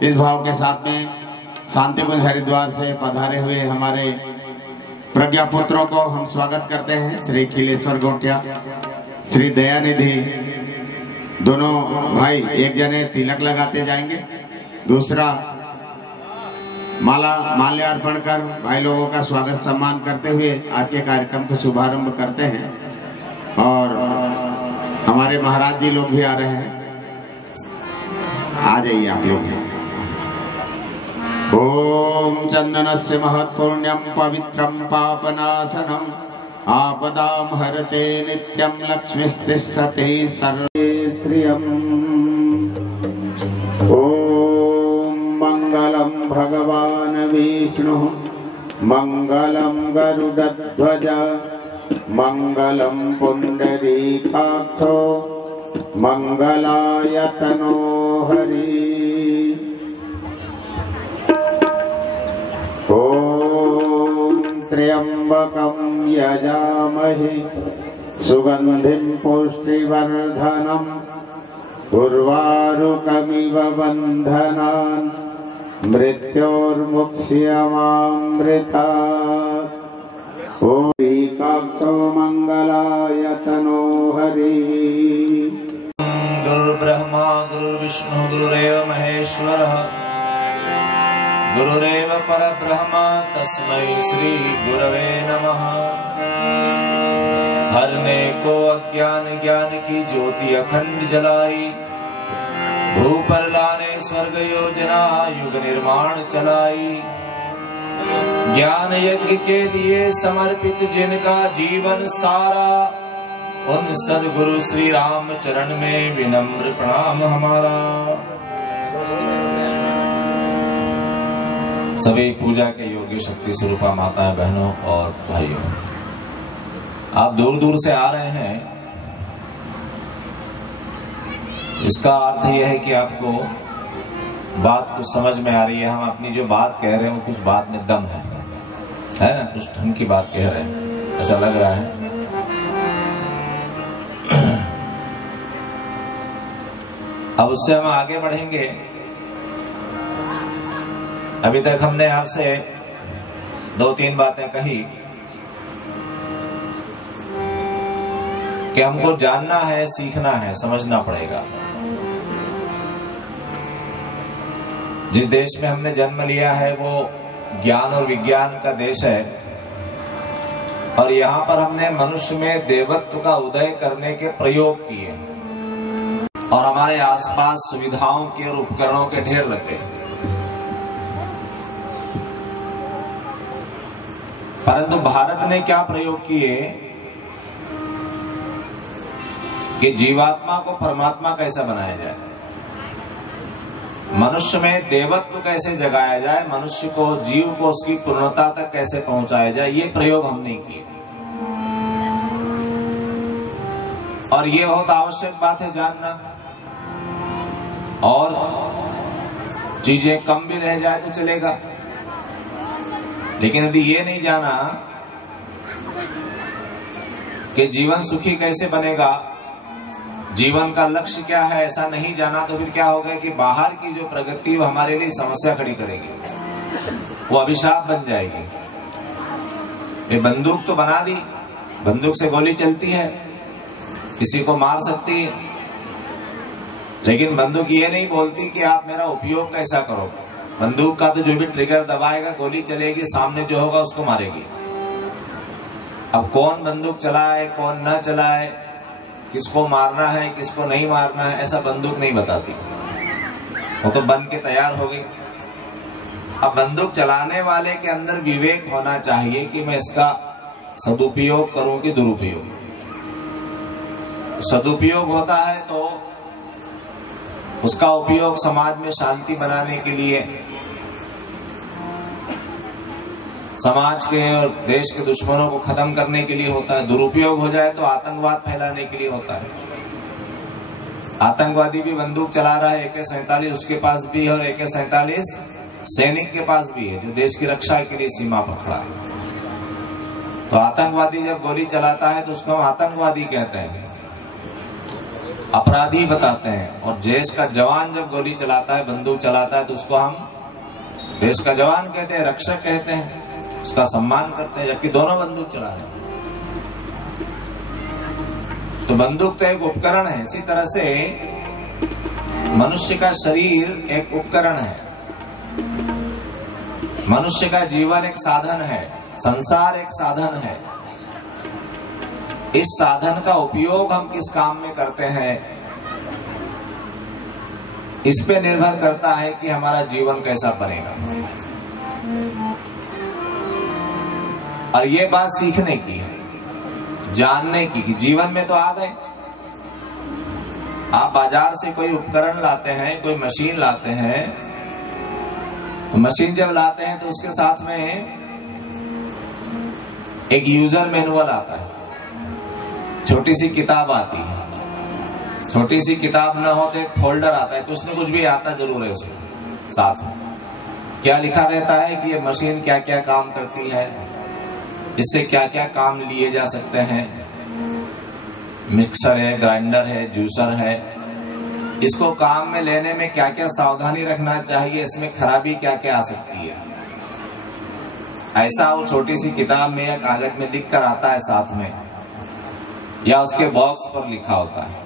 इस भाव के साथ में शांति कुंज हरिद्वार से पधारे हुए हमारे प्रज्ञा पुत्रों को हम स्वागत करते हैं। श्री खिलेश्वर गोटिया, श्री दयानिधि, दोनों भाई एक जने तिलक लगाते जाएंगे, दूसरा माल्यार्पण कर भाई लोगों का स्वागत सम्मान करते हुए आज के कार्यक्रम को शुभारंभ करते हैं। और हमारे महाराज जी लोग भी आ रहे हैं, आ जाइए आप लोग। ओम चंदनस्य महत्पुण्यम पवित्रम पापनाशनम आपदाम हरते नित्यम लक्ष्मीस्तिष्ठते सर्वे श्रियम्। ओम मंगलम भगवान विष्णु मंगलम गरुडध्वज मंगलम पुंडरीकाक्षो मंगलायतनो हरि। ओम त्र्यंबकं यजामहे सुगंधिं पुष्टिवर्धनम् उर्वारुकमिव बन्धनान् मृत्योर्मुक्ष्यमामृतात्। ओम एकाक्षो मंगलायतनो हरि। गुरुर्ब्रह्मा गुरुर्विष्णु गुरुरेव महेश्वरः गुरुरेव परब्रह्म तस्मै श्री गुरवे नमः। हरने को अज्ञान ज्ञान की ज्योति अखंड जलाई, भूपर लाने स्वर्ग योजना युग निर्माण चलाई। ज्ञान यज्ञ के दिए समर्पित जिनका जीवन सारा, उन सद्गुरु श्री राम चरण में विनम्र प्रणाम हमारा। सभी पूजा के योग्य शक्ति स्वरूपा माताएं, बहनों और भाइयों, आप दूर दूर से आ रहे हैं, इसका अर्थ यह है कि आपको बात कुछ समझ में आ रही है। हम अपनी जो बात कह रहे हैं वो कुछ बात में दम है ना, कुछ ढंग की बात कह रहे हैं, ऐसा लग रहा है। अब उससे हम आगे बढ़ेंगे। अभी तक हमने आपसे 2-3 बातें कही कि हमको जानना है, सीखना है, समझना पड़ेगा। जिस देश में हमने जन्म लिया है वो ज्ञान और विज्ञान का देश है, और यहाँ पर हमने मनुष्य में देवत्व का उदय करने के प्रयोग किए, और हमारे आसपास सुविधाओं के और उपकरणों के ढेर लग गए। परंतु भारत ने क्या प्रयोग किए कि जीवात्मा को परमात्मा कैसे बनाया जाए, मनुष्य में देवत्व कैसे जगाया जाए, मनुष्य को, जीव को उसकी पूर्णता तक कैसे पहुंचाया जाए, ये प्रयोग हमने किए। और ये बहुत आवश्यक बात है जानना। और चीजें कम भी रह जाए तो चलेगा, लेकिन यदि ये नहीं जाना कि जीवन सुखी कैसे बनेगा, जीवन का लक्ष्य क्या है, ऐसा नहीं जाना तो फिर क्या होगा कि बाहर की जो प्रगति वो हमारे लिए समस्या खड़ी करेगी, वो अभिशाप बन जाएगी। ये बंदूक तो बना दी, बंदूक से गोली चलती है, किसी को मार सकती है, लेकिन बंदूक ये नहीं बोलती कि आप मेरा उपयोग कैसा करो। बंदूक का तो जो भी ट्रिगर दबाएगा गोली चलेगी, सामने जो होगा उसको मारेगी। अब कौन बंदूक चलाए कौन न चलाए, किसको मारना है किसको नहीं मारना है, ऐसा बंदूक नहीं बताती, वो तो बन के तैयार हो गई। अब बंदूक चलाने वाले के अंदर विवेक होना चाहिए कि मैं इसका सदुपयोग करूं कि दुरुपयोग। सदुपयोग होता है तो उसका उपयोग समाज में शांति बनाने के लिए, समाज के और देश के दुश्मनों को खत्म करने के लिए होता है। दुरुपयोग हो जाए तो आतंकवाद फैलाने के लिए होता है। आतंकवादी भी बंदूक चला रहा है, AK-47 उसके पास भी है, और AK-47 सैनिक के पास भी है जो देश की रक्षा के लिए सीमा पर खड़ा है। तो आतंकवादी जब गोली चलाता है तो उसको हम आतंकवादी कहते हैं। अपराधी बताते हैं, और देश का जवान जब गोली चलाता है, बंदूक चलाता है, तो उसको हम देश का जवान कहते हैं, रक्षक कहते हैं, उसका सम्मान करते हैं, जबकि दोनों बंदूक चला रहे हैं। तो बंदूक तो एक उपकरण है, इसी तरह से मनुष्य का शरीर एक उपकरण है, मनुष्य का जीवन एक साधन है, संसार एक साधन है। इस साधन का उपयोग हम किस काम में करते हैं, इस पे निर्भर करता है कि हमारा जीवन कैसा बनेगा। और ये बात सीखने की है, जानने की, कि जीवन में तो आ गए, आप बाजार से कोई उपकरण लाते हैं, कोई मशीन लाते हैं, तो मशीन जब लाते हैं तो उसके साथ में एक यूजर मैनुअल आता है, छोटी सी किताब आती है। छोटी सी किताब न हो तो एक फोल्डर आता है, कुछ न कुछ भी आता जरूर है उसमें साथ में। क्या लिखा रहता है कि ये मशीन क्या क्या काम करती है, इससे क्या क्या काम लिए जा सकते हैं, मिक्सर है, ग्राइंडर है, जूसर है, इसको काम में लेने में क्या क्या सावधानी रखना चाहिए, इसमें खराबी क्या क्या आ सकती है। ऐसा वो छोटी सी किताब में या कागज में लिख कर आता है साथ में, या उसके बॉक्स पर लिखा होता है।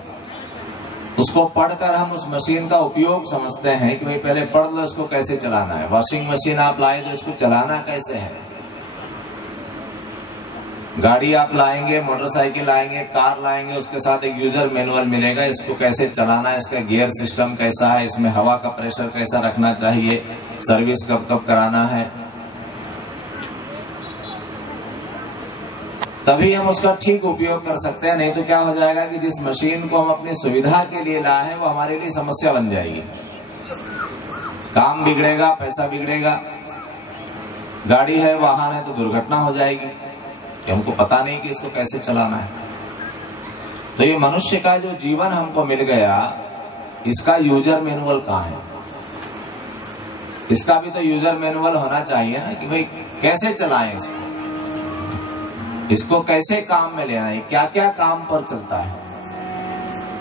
उसको पढ़कर हम उस मशीन का उपयोग समझते हैं कि भाई पहले पढ़ लो इसको कैसे चलाना है। वॉशिंग मशीन आप लाए तो इसको चलाना कैसे है, गाड़ी आप लाएंगे, मोटरसाइकिल लाएंगे, कार लाएंगे, उसके साथ एक यूजर मैनुअल मिलेगा, इसको कैसे चलाना है, इसका गियर सिस्टम कैसा है, इसमें हवा का प्रेशर कैसा रखना चाहिए, सर्विस कब कब कराना है। तभी हम उसका ठीक उपयोग कर सकते हैं, नहीं तो क्या हो जाएगा कि जिस मशीन को हम अपनी सुविधा के लिए लाए हैं वो हमारे लिए समस्या बन जाएगी। काम बिगड़ेगा, पैसा बिगड़ेगा, गाड़ी है, वाहन है तो दुर्घटना हो जाएगी, हमको पता नहीं कि इसको कैसे चलाना है। तो ये मनुष्य का जो जीवन हमको मिल गया, इसका यूजर मैनुअल कहाँ है? इसका भी तो यूजर मैनुअल होना चाहिए ना, कि भाई कैसे चलाएं इसको कैसे काम में लेना है, क्या क्या काम पर चलता है,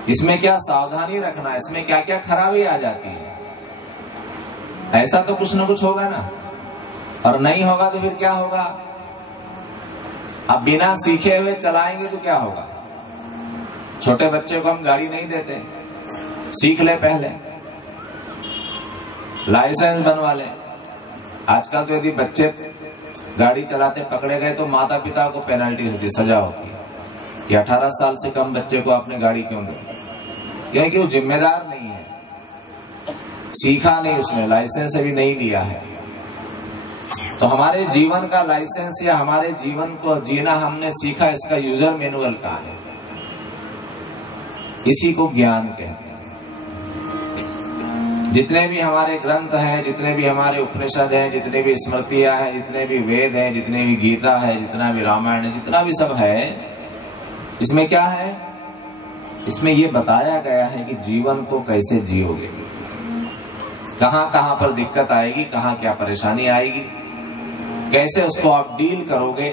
इसमें क्या सावधानी रखना है, इसमें क्या क्या खराबी आ जाती है। ऐसा तो कुछ न कुछ होगा ना, और नहीं होगा तो फिर क्या होगा? अब बिना सीखे हुए चलाएंगे तो क्या होगा? छोटे बच्चे को हम गाड़ी नहीं देते, सीख ले पहले, लाइसेंस बनवा ले। आजकल तो यदि बच्चे गाड़ी चलाते पकड़े गए तो माता पिता को पेनल्टी होती, सजा होती है कि 18 साल से कम बच्चे को आपने गाड़ी क्यों दी, क्योंकि वो जिम्मेदार नहीं है, सीखा नहीं उसने, लाइसेंस अभी नहीं लिया है। तो हमारे जीवन का लाइसेंस या हमारे जीवन को जीना हमने सीखा, इसका यूजर मैनुअल कहाँ है? इसी को ज्ञान कहते हैं। जितने भी हमारे ग्रंथ हैं, जितने भी हमारे उपनिषद हैं, जितने भी स्मृतियां हैं, जितने भी वेद हैं, जितने भी गीता है, जितना भी रामायण है, जितना भी सब है, इसमें क्या है? इसमें ये बताया गया है कि जीवन को कैसे जियोगे, कहां कहां पर दिक्कत आएगी, कहां क्या परेशानी आएगी, कैसे उसको आप डील करोगे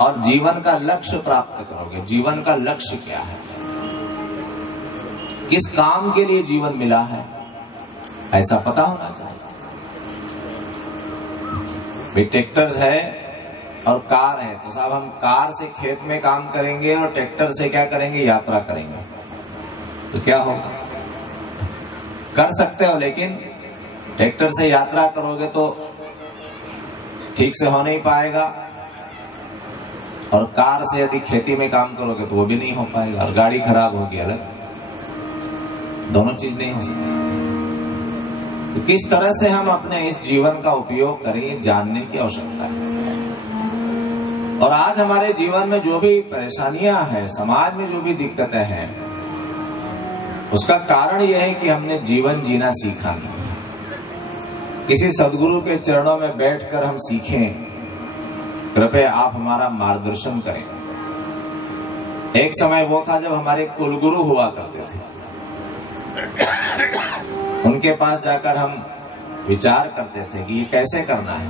और जीवन का लक्ष्य प्राप्त करोगे। जीवन का लक्ष्य क्या है, किस काम के लिए जीवन मिला है, ऐसा पता होना चाहिए। भाई ट्रैक्टर है और कार है, तो साहब हम कार से खेत में काम करेंगे और ट्रैक्टर से क्या करेंगे? यात्रा करेंगे, तो क्या होगा? कर सकते हो, लेकिन ट्रैक्टर से यात्रा करोगे तो ठीक से हो नहीं पाएगा, और कार से यदि खेती में काम करोगे तो वो भी नहीं हो पाएगा, और गाड़ी खराब होगी अलग, दोनों चीज नहीं हो सकती। तो किस तरह से हम अपने इस जीवन का उपयोग करें, जानने की आवश्यकता है। और आज हमारे जीवन में जो भी परेशानियां हैं, समाज में जो भी दिक्कतें हैं, उसका कारण यह है कि हमने जीवन जीना सीखा नहीं। किसी सदगुरु के चरणों में बैठकर हम सीखें, कृपया आप हमारा मार्गदर्शन करें। एक समय वो था जब हमारे कुलगुरु हुआ करते थे, उनके पास जाकर हम विचार करते थे कि ये कैसे करना है,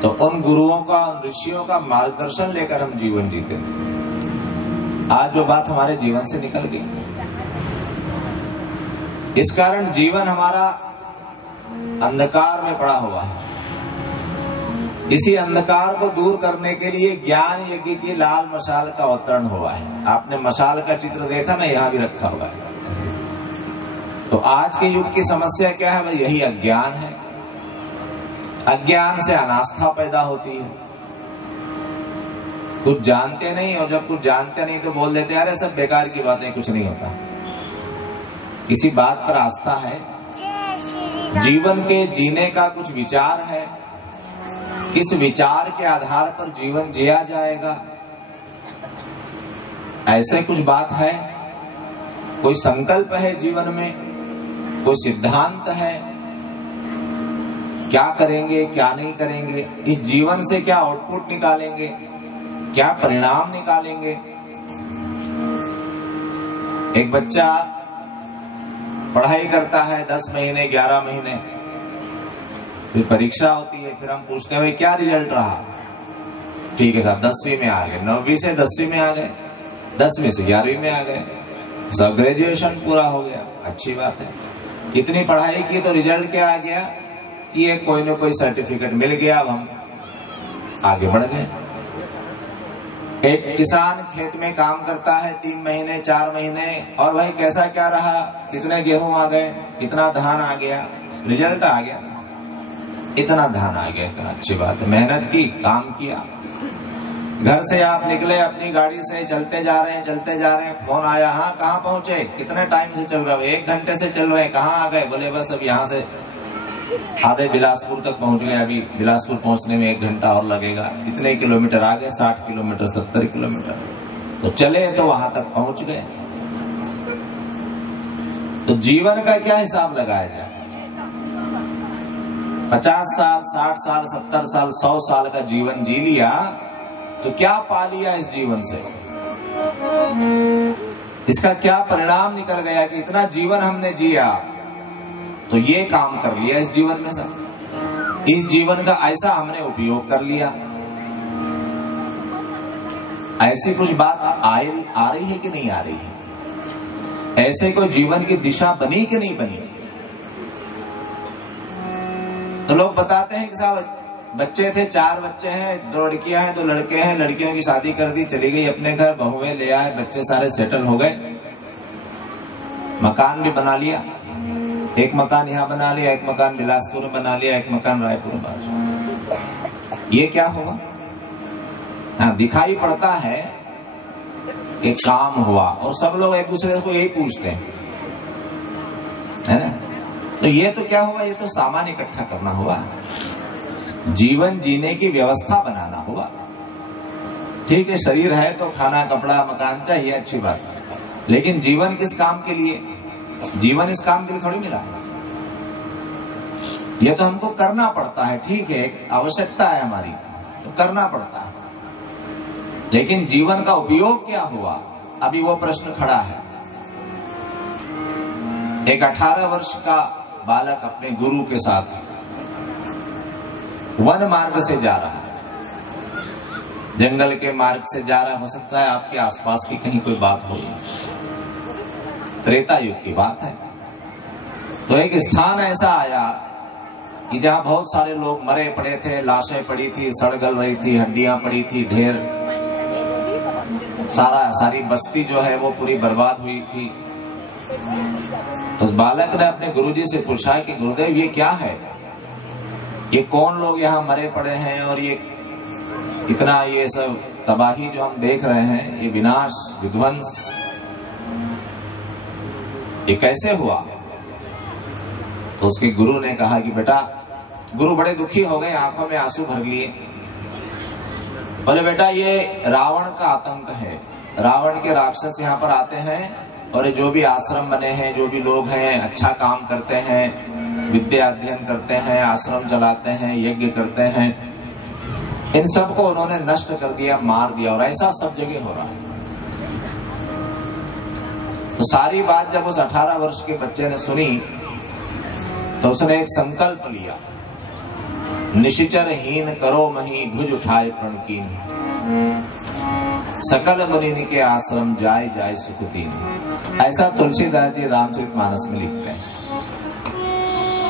तो उन गुरुओं का, उन ऋषियों का मार्गदर्शन लेकर हम जीवन जीते थे। आज वो बात हमारे जीवन से निकल गई। इस कारण जीवन हमारा अंधकार में पड़ा हुआ है। इसी अंधकार को दूर करने के लिए ज्ञान यज्ञ की लाल मशाल का अवतरण हुआ है। आपने मशाल का चित्र देखा ना, यहाँ भी रखा हुआ है। तो आज के युग की समस्या क्या है? भाई यही अज्ञान है। अज्ञान से अनास्था पैदा होती है। कुछ जानते नहीं, और जब कुछ जानते नहीं तो बोल देते अरे सब बेकार की बातें, कुछ नहीं होता। किसी बात पर आस्था है, जीवन के जीने का कुछ विचार है, किस विचार के आधार पर जीवन जिया जाएगा, ऐसे कुछ बात है। कोई संकल्प है जीवन में, कोई सिद्धांत है, क्या करेंगे क्या नहीं करेंगे, इस जीवन से क्या आउटपुट निकालेंगे, क्या परिणाम निकालेंगे। एक बच्चा पढ़ाई करता है 10 महीने 11 महीने, फिर परीक्षा होती है, फिर हम पूछते हैं भाई क्या रिजल्ट रहा? ठीक है साहब 10वीं में आ गए, 9वीं से 10वीं में आ गए, 10वीं से 11वीं में आ गए, सब ग्रेजुएशन पूरा हो गया, अच्छी बात है। इतनी पढ़ाई की तो रिजल्ट क्या आ गया कि ये कोई ना कोई सर्टिफिकेट मिल गया, अब हम आगे बढ़ गए। एक किसान खेत में काम करता है 3 महीने 4 महीने, और भाई कैसा क्या रहा, कितने गेहूं आ गए, कितना धान आ गया, रिजल्ट आ गया, इतना धान आ गया, इतना अच्छी बात है। मेहनत की, काम किया। घर से आप निकले अपनी गाड़ी से, चलते जा रहे हैं, फोन आया, हाँ कहाँ पहुंचे, कितने टाइम से चल रहे हो? 1 घंटे से चल रहे हैं, कहाँ आ गए? बोले बस अब यहाँ से आधे बिलासपुर तक पहुंच गए, अभी बिलासपुर पहुंचने में 1 घंटा और लगेगा। इतने किलोमीटर आ गए, 60 किलोमीटर 70 किलोमीटर, तो चले तो वहां तक पहुंच गए। तो जीवन का क्या हिसाब लगाया जाए? 50 साल 60 साल 70 साल 100 साल का जीवन जी लिया, तो क्या पा लिया इस जीवन से? इसका क्या परिणाम निकल गया कि इतना जीवन हमने जिया, तो ये काम कर लिया इस जीवन में सब, इस जीवन का ऐसा हमने उपयोग कर लिया। ऐसी कुछ बात आ रही है कि नहीं आ रही है? ऐसे कोई जीवन की दिशा बनी कि नहीं बनी? तो लोग बताते हैं कि साहब बच्चे थे, 4 बच्चे हैं, 2 लड़कियां हैं 2 लड़के हैं, लड़कियों की शादी कर दी, चली गई अपने घर, बहुएं ले आए, बच्चे सारे सेटल हो गए, मकान भी बना लिया। एक मकान यहाँ बना लिया, एक मकान बिलासपुर में बना लिया, एक मकान रायपुर में बना लिया। ये क्या हुआ? हाँ, दिखाई पड़ता है कि काम हुआ, और सब लोग एक दूसरे को यही पूछते हैं, है ना? तो ये तो क्या हुआ? ये तो सामान इकट्ठा करना हुआ, जीवन जीने की व्यवस्था बनाना हुआ। ठीक है, शरीर है तो खाना कपड़ा मकान चाहिए, अच्छी बात है, लेकिन जीवन किस काम के लिए? जीवन इस काम के लिए थोड़ी मिला। ये तो हमको करना पड़ता है, ठीक है, आवश्यकता है हमारी, तो करना पड़ता है, लेकिन जीवन का उपयोग क्या हुआ? अभी वो प्रश्न खड़ा है। एक 18 वर्ष का बालक अपने गुरु के साथ वन मार्ग से जा रहा है, जंगल के मार्ग से जा रहा है। हो सकता है आपके आसपास की कहीं कोई बात हो, त्रेता युग की बात है। तो एक स्थान ऐसा आया कि जहां बहुत सारे लोग मरे पड़े थे, लाशें पड़ी थी, सड़ गल रही थी, हड्डियां पड़ी थी ढेर, सारी बस्ती जो है वो पूरी बर्बाद हुई थी। उस बालक ने अपने गुरुजी से पूछा कि गुरुदेव ये क्या है, ये कौन लोग यहाँ मरे पड़े हैं, और ये इतना ये सब तबाही जो हम देख रहे हैं, ये विनाश विध्वंस, ये कैसे हुआ? तो उसके गुरु ने कहा कि बेटा, गुरु बड़े दुखी हो गए, आंखों में आंसू भर लिए। बोले बेटा ये रावण का आतंक है, रावण के राक्षस यहाँ पर आते हैं, और जो भी आश्रम बने हैं, जो भी लोग हैं अच्छा काम करते हैं, विद्या अध्ययन करते हैं, आश्रम चलाते हैं, यज्ञ करते हैं, इन सबको उन्होंने नष्ट कर दिया, मार दिया, और ऐसा सब जगह हो रहा है। तो सारी बात जब उस 18 वर्ष के बच्चे ने सुनी, तो उसने एक संकल्प लिया, निशिचर हीन करो मही भुज उठाए प्रण कीन, सकल मुनि के आश्रम जाय जाय सुख दीन। ऐसा तुलसीदास जी रामचरितमानस में लिखते हैं।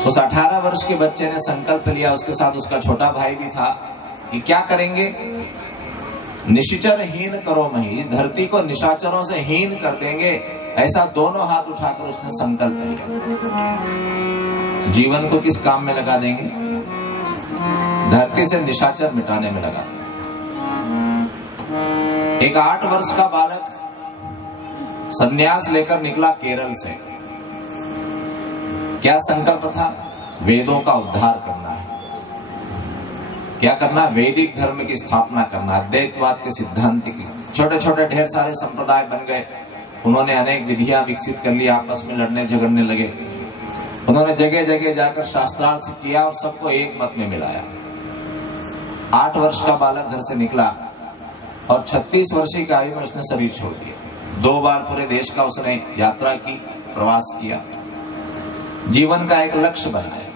उस 18 वर्ष के बच्चे ने संकल्प लिया, उसके साथ उसका छोटा भाई भी था, कि क्या करेंगे, निशाचर हीन करो मही, धरती को निशाचरों से हीन कर देंगे, ऐसा दोनों हाथ उठाकर उसने संकल्प लिया। जीवन को किस काम में लगा देंगे? धरती से निशाचर मिटाने में लगा। एक 8 वर्ष का बालक संन्यास लेकर निकला केरल से। क्या संकल्प था? वेदों का उद्धार करना है। क्या करना? वैदिक धर्म की स्थापना करना, अद्वैतवाद के सिद्धांत की। छोटे छोटे ढेर सारे संप्रदाय बन गए। उन्होंने अनेक विधियां विकसित कर ली, आपस में लड़ने झगड़ने लगे। उन्होंने जगह जगह जाकर शास्त्रार्थ किया और सबको एक मत में मिलाया। 8 वर्ष का बालक घर से निकला और 36 वर्षीय की आयु में उसने शरीर छोड़ दिया। 2 बार पूरे देश का उसने यात्रा की, प्रवास किया, जीवन का एक लक्ष्य बनाया।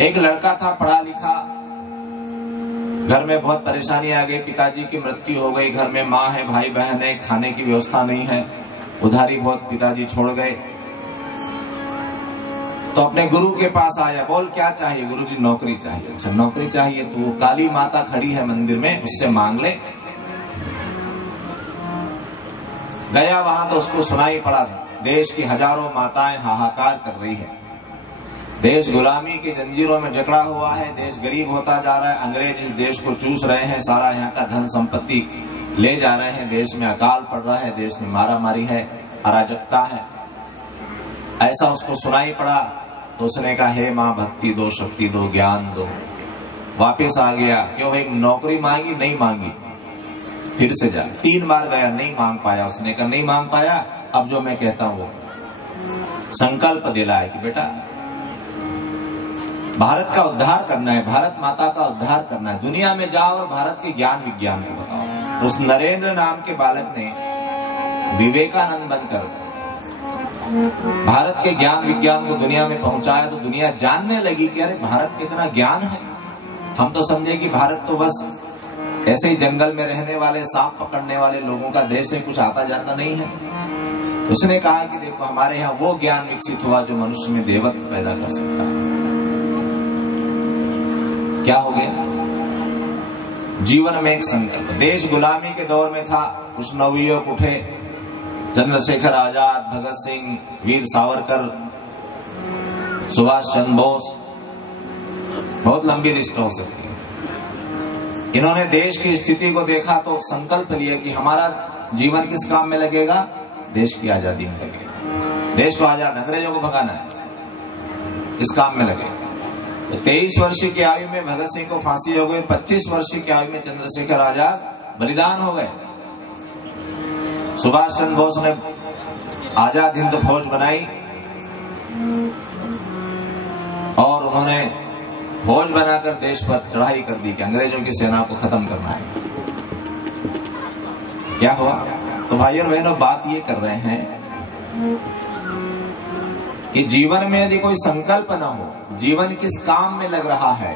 एक लड़का था, पढ़ा लिखा, घर में बहुत परेशानी आ गई, पिताजी की मृत्यु हो गई, घर में माँ है, भाई बहन है, खाने की व्यवस्था नहीं है, उधारी बहुत पिताजी छोड़ गए। तो अपने गुरु के पास आया, बोल क्या चाहिए? गुरुजी नौकरी चाहिए। अच्छा नौकरी चाहिए, तो वो काली माता खड़ी है मंदिर में, उससे मांग ले। गया वहां तो उसको सुनाई पड़ा, देश की हजारों माताएं हाहाकार कर रही है, देश गुलामी की जंजीरों में जकड़ा हुआ है, देश गरीब होता जा रहा है, अंग्रेज इस देश को चूस रहे हैं, सारा यहाँ का धन संपत्ति ले जा रहे हैं, देश में अकाल पड़ रहा है, देश में मारामारी है, अराजकता है। ऐसा उसको सुनाई पड़ा तो उसने कहा, हे माँ भक्ति दो, शक्ति दो, ज्ञान दो। वापिस आ गया। क्यों भाई? नौकरी मांगी, नहीं मांगी, फिर से जा। 3 बार गया, नहीं मांग पाया। उसने कहा नहीं मांग पाया, अब जो मैं कहता हूं वो। संकल्प दिलाया कि बेटा भारत का उद्धार करना है, भारत माता का उद्धार करना है, दुनिया में जाओ और भारत के ज्ञान विज्ञान को बताओ। तो उस नरेंद्र नाम के बालक ने विवेकानंद बनकर भारत के ज्ञान विज्ञान को दुनिया में पहुंचाया। तो दुनिया जानने लगी कि अरे भारत में इतना ज्ञान है। हम तो समझे कि भारत तो बस ऐसे ही जंगल में रहने वाले, सांप पकड़ने वाले लोगों का देश है, कुछ आता जाता नहीं है। उसने कहा कि देखो हमारे यहाँ वो ज्ञान विकसित हुआ जो मनुष्य में देवत्व पैदा कर सकता है। क्या हो गया? जीवन में एक संकल्प। देश गुलामी के दौर में था, कुछ नवयुवक उठे, चंद्रशेखर आजाद, भगत सिंह, वीर सावरकर, सुभाष चंद्र बोस, बहुत लंबी लिस्ट हो सकती है। इन्होंने देश की स्थिति को देखा तो संकल्प लिया कि हमारा जीवन किस काम में लगेगा? देश की आजादी में लगेगा, देश को आजाद, अंग्रेजों को भगाना है, इस काम में लगेगा। तो 23 वर्षीय की आयु में भगत सिंह को फांसी हो गई, 25 वर्षीय की आयु में चंद्रशेखर आजाद बलिदान हो गए। सुभाष चंद्र बोस ने आजाद हिंद फौज बनाई और उन्होंने फौज बनाकर देश पर चढ़ाई कर दी कि अंग्रेजों की सेना को खत्म करना है। क्या हुआ? तो भाइयों बहनों, बात ये कर रहे हैं कि जीवन में यदि कोई संकल्प न हो, जीवन किस काम में लग रहा है,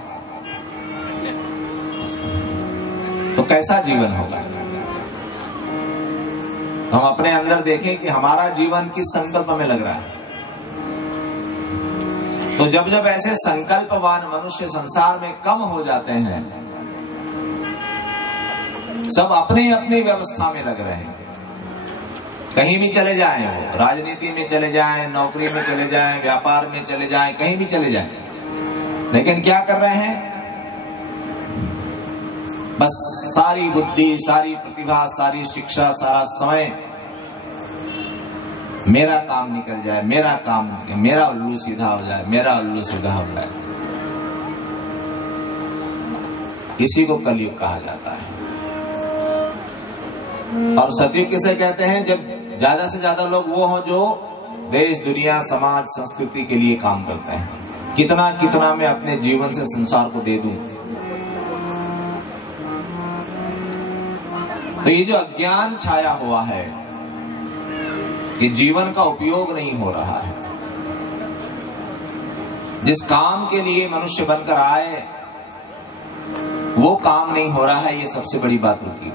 तो कैसा जीवन होगा? हम अपने अंदर देखें कि हमारा जीवन किस संकल्प में लग रहा है। तो जब जब ऐसे संकल्पवान मनुष्य संसार में कम हो जाते हैं, सब अपनी अपनी व्यवस्था में लग रहे हैं, कहीं भी चले जाएं, राजनीति में चले जाएं, नौकरी में चले जाएं, व्यापार में चले जाएं, कहीं भी चले जाएं, लेकिन क्या कर रहे हैं? बस सारी बुद्धि, सारी प्रतिभा, सारी शिक्षा, सारा समय मेरा काम निकल जाए, मेरा काम, मेरा उल्लू सीधा हो जाए, मेरा उल्लू सीधा हो जाए। इसी को कलयुग कहा जाता है। और सतयुग किसे कहते हैं? जब ज्यादा से ज्यादा लोग वो हों जो देश, दुनिया, समाज, संस्कृति के लिए काम करते हैं। कितना कितना मैं अपने जीवन से संसार को दे दूं। तो ये जो अज्ञान छाया हुआ है, ये जीवन का उपयोग नहीं हो रहा है। जिस काम के लिए मनुष्य बनकर आए वो काम नहीं हो रहा है, ये सबसे बड़ी बात होती है।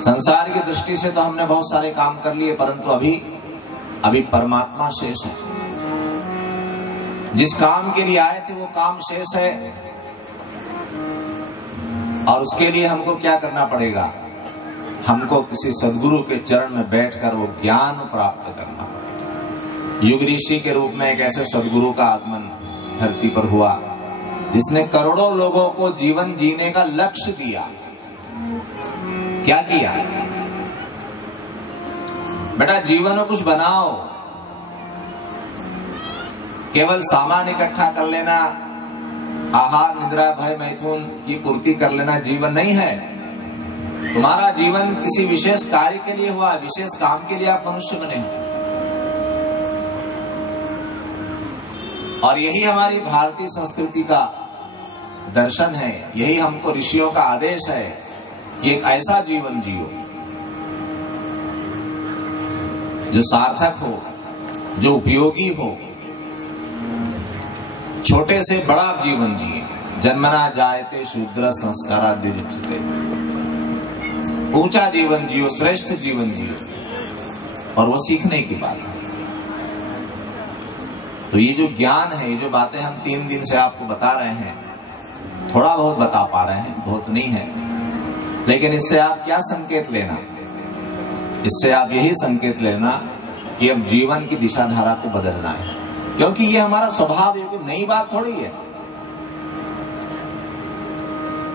संसार की दृष्टि से तो हमने बहुत सारे काम कर लिए, परंतु अभी परमात्मा शेष है। जिस काम के लिए आए थे वो काम शेष है, और उसके लिए हमको क्या करना पड़ेगा? हमको किसी सद्गुरु के चरण में बैठकर वो ज्ञान प्राप्त करना। युग ऋषि के रूप में एक ऐसे सद्गुरु का आगमन धरती पर हुआ जिसने करोड़ों लोगों को जीवन जीने का लक्ष्य दिया। क्या किया? बेटा जीवन में कुछ बनाओ। केवल सामान इकट्ठा कर लेना, आहार निद्रा भय मैथुन की पूर्ति कर लेना जीवन नहीं है। तुम्हारा जीवन किसी विशेष कार्य के लिए हुआ, विशेष काम के लिए आप मनुष्य बने हैं। और यही हमारी भारतीय संस्कृति का दर्शन है, यही हमको ऋषियों का आदेश है कि एक ऐसा जीवन जियो जो सार्थक हो, जो उपयोगी हो। छोटे से बड़ा जीवन जिए। जन्मना जायते शूद्र संस्कारा द्विजुच्यते। ऊंचा जीवन जियो, श्रेष्ठ जीवन जियो, और वो सीखने की बात है। तो ये जो ज्ञान है, ये जो बातें हम 3 दिन से आपको बता रहे हैं, थोड़ा बहुत बता पा रहे हैं, बहुत नहीं है, लेकिन इससे आप क्या संकेत लेना? इससे आप यही संकेत लेना कि अब जीवन की दिशा धारा को बदलना है, क्योंकि ये हमारा स्वभाव है। कोई नई बात थोड़ी है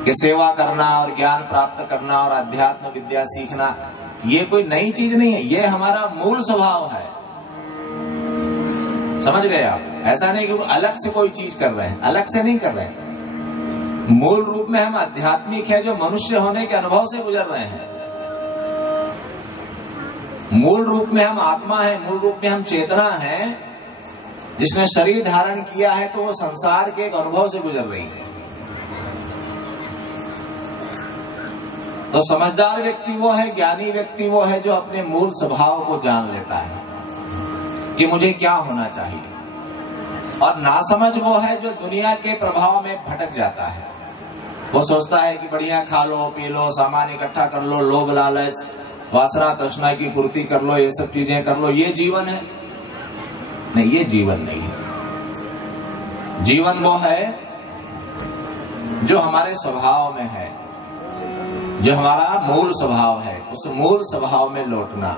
कि सेवा करना और ज्ञान प्राप्त करना और अध्यात्म विद्या सीखना, ये कोई नई चीज नहीं है, ये हमारा मूल स्वभाव है। समझ गए आप? ऐसा नहीं कि अलग से कोई चीज कर रहे हैं, अलग से नहीं कर रहे हैं। मूल रूप में हम आध्यात्मिक है, जो मनुष्य होने के अनुभव से गुजर रहे हैं। मूल रूप में हम आत्मा है, मूल रूप में हम चेतना है, जिसने शरीर धारण किया है तो वो संसार के एक अनुभव से गुजर रही है। तो समझदार व्यक्ति वो है, ज्ञानी व्यक्ति वो है जो अपने मूल स्वभाव को जान लेता है कि मुझे क्या होना चाहिए। और नासमझ वो है जो दुनिया के प्रभाव में भटक जाता है। वो सोचता है कि बढ़िया खा लो, पी लो, सामान इकट्ठा कर लो, लोभ लालच, वासना तृष्णा की पूर्ति कर लो, ये सब चीजें कर लो, ये जीवन है। नहीं, ये जीवन नहीं है। जीवन वो है जो हमारे स्वभाव में है, जो हमारा मूल स्वभाव है। उस मूल स्वभाव में लौटना,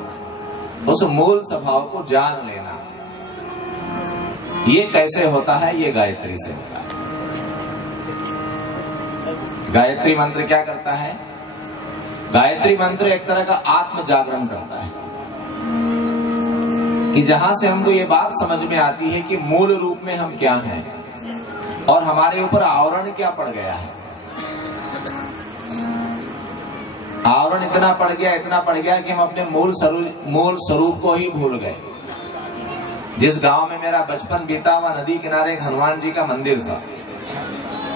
उस मूल स्वभाव को जान लेना। ये कैसे होता है? ये गायत्री से होता है। गायत्री मंत्र क्या करता है? गायत्री मंत्र एक तरह का आत्म जागरण करता है कि जहां से हमको ये बात समझ में आती है कि मूल रूप में हम क्या हैं और हमारे ऊपर आवरण क्या पड़ गया है। आवरण इतना पड़ गया कि हम अपने मूल स्वरूप को ही भूल गए। जिस गांव में मेरा बचपन बीता हुआ, नदी किनारे एक हनुमान जी का मंदिर था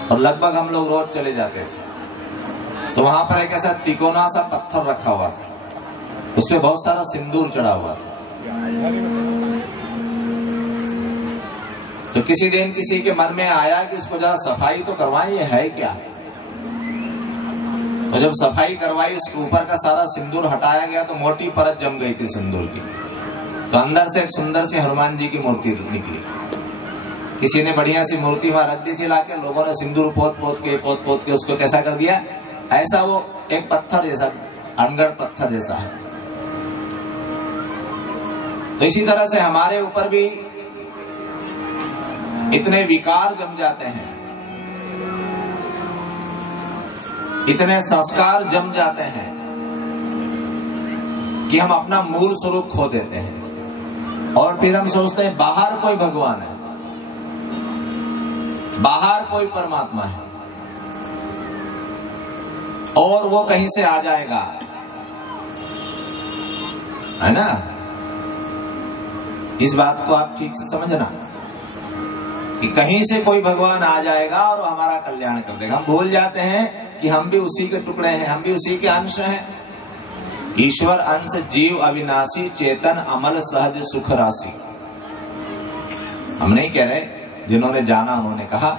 और लगभग हम लोग रोज चले जाते थे। तो वहां पर एक ऐसा तिकोना सा पत्थर रखा हुआ था, उसपे बहुत सारा सिंदूर चढ़ा हुआ था। तो किसी दिन किसी के मन में आया कि इसको जरा सफाई तो करवाएं, ये है क्या। तो जब सफाई करवाई, उसके ऊपर का सारा सिंदूर हटाया गया तो मोटी परत जम गई थी सिंदूर की। तो अंदर से एक सुंदर सी हनुमान जी की मूर्ति निकली। किसी ने बढ़िया सी मूर्ति वहां रख दी थी लाके, लोगों ने सिंदूर पोत पोत के उसको कैसा कर दिया, ऐसा वो एक पत्थर जैसा, अनगढ़ पत्थर जैसा है। तो इसी तरह से हमारे ऊपर भी इतने विकार जम जाते हैं, इतने संस्कार जम जाते हैं कि हम अपना मूल स्वरूप खो देते हैं और फिर हम सोचते हैं बाहर कोई भगवान है, बाहर कोई परमात्मा है और वो कहीं से आ जाएगा, है ना। इस बात को आप ठीक से समझना कि कहीं से कोई भगवान आ जाएगा और वो हमारा कल्याण कर देगा। हम भूल जाते हैं कि हम भी उसी के टुकड़े हैं, हम भी उसी के अंश हैं। ईश्वर अंश जीव अविनाशी चेतन अमल सहज सुख राशि। हम नहीं कह रहे, जिन्होंने जाना उन्होंने कहा।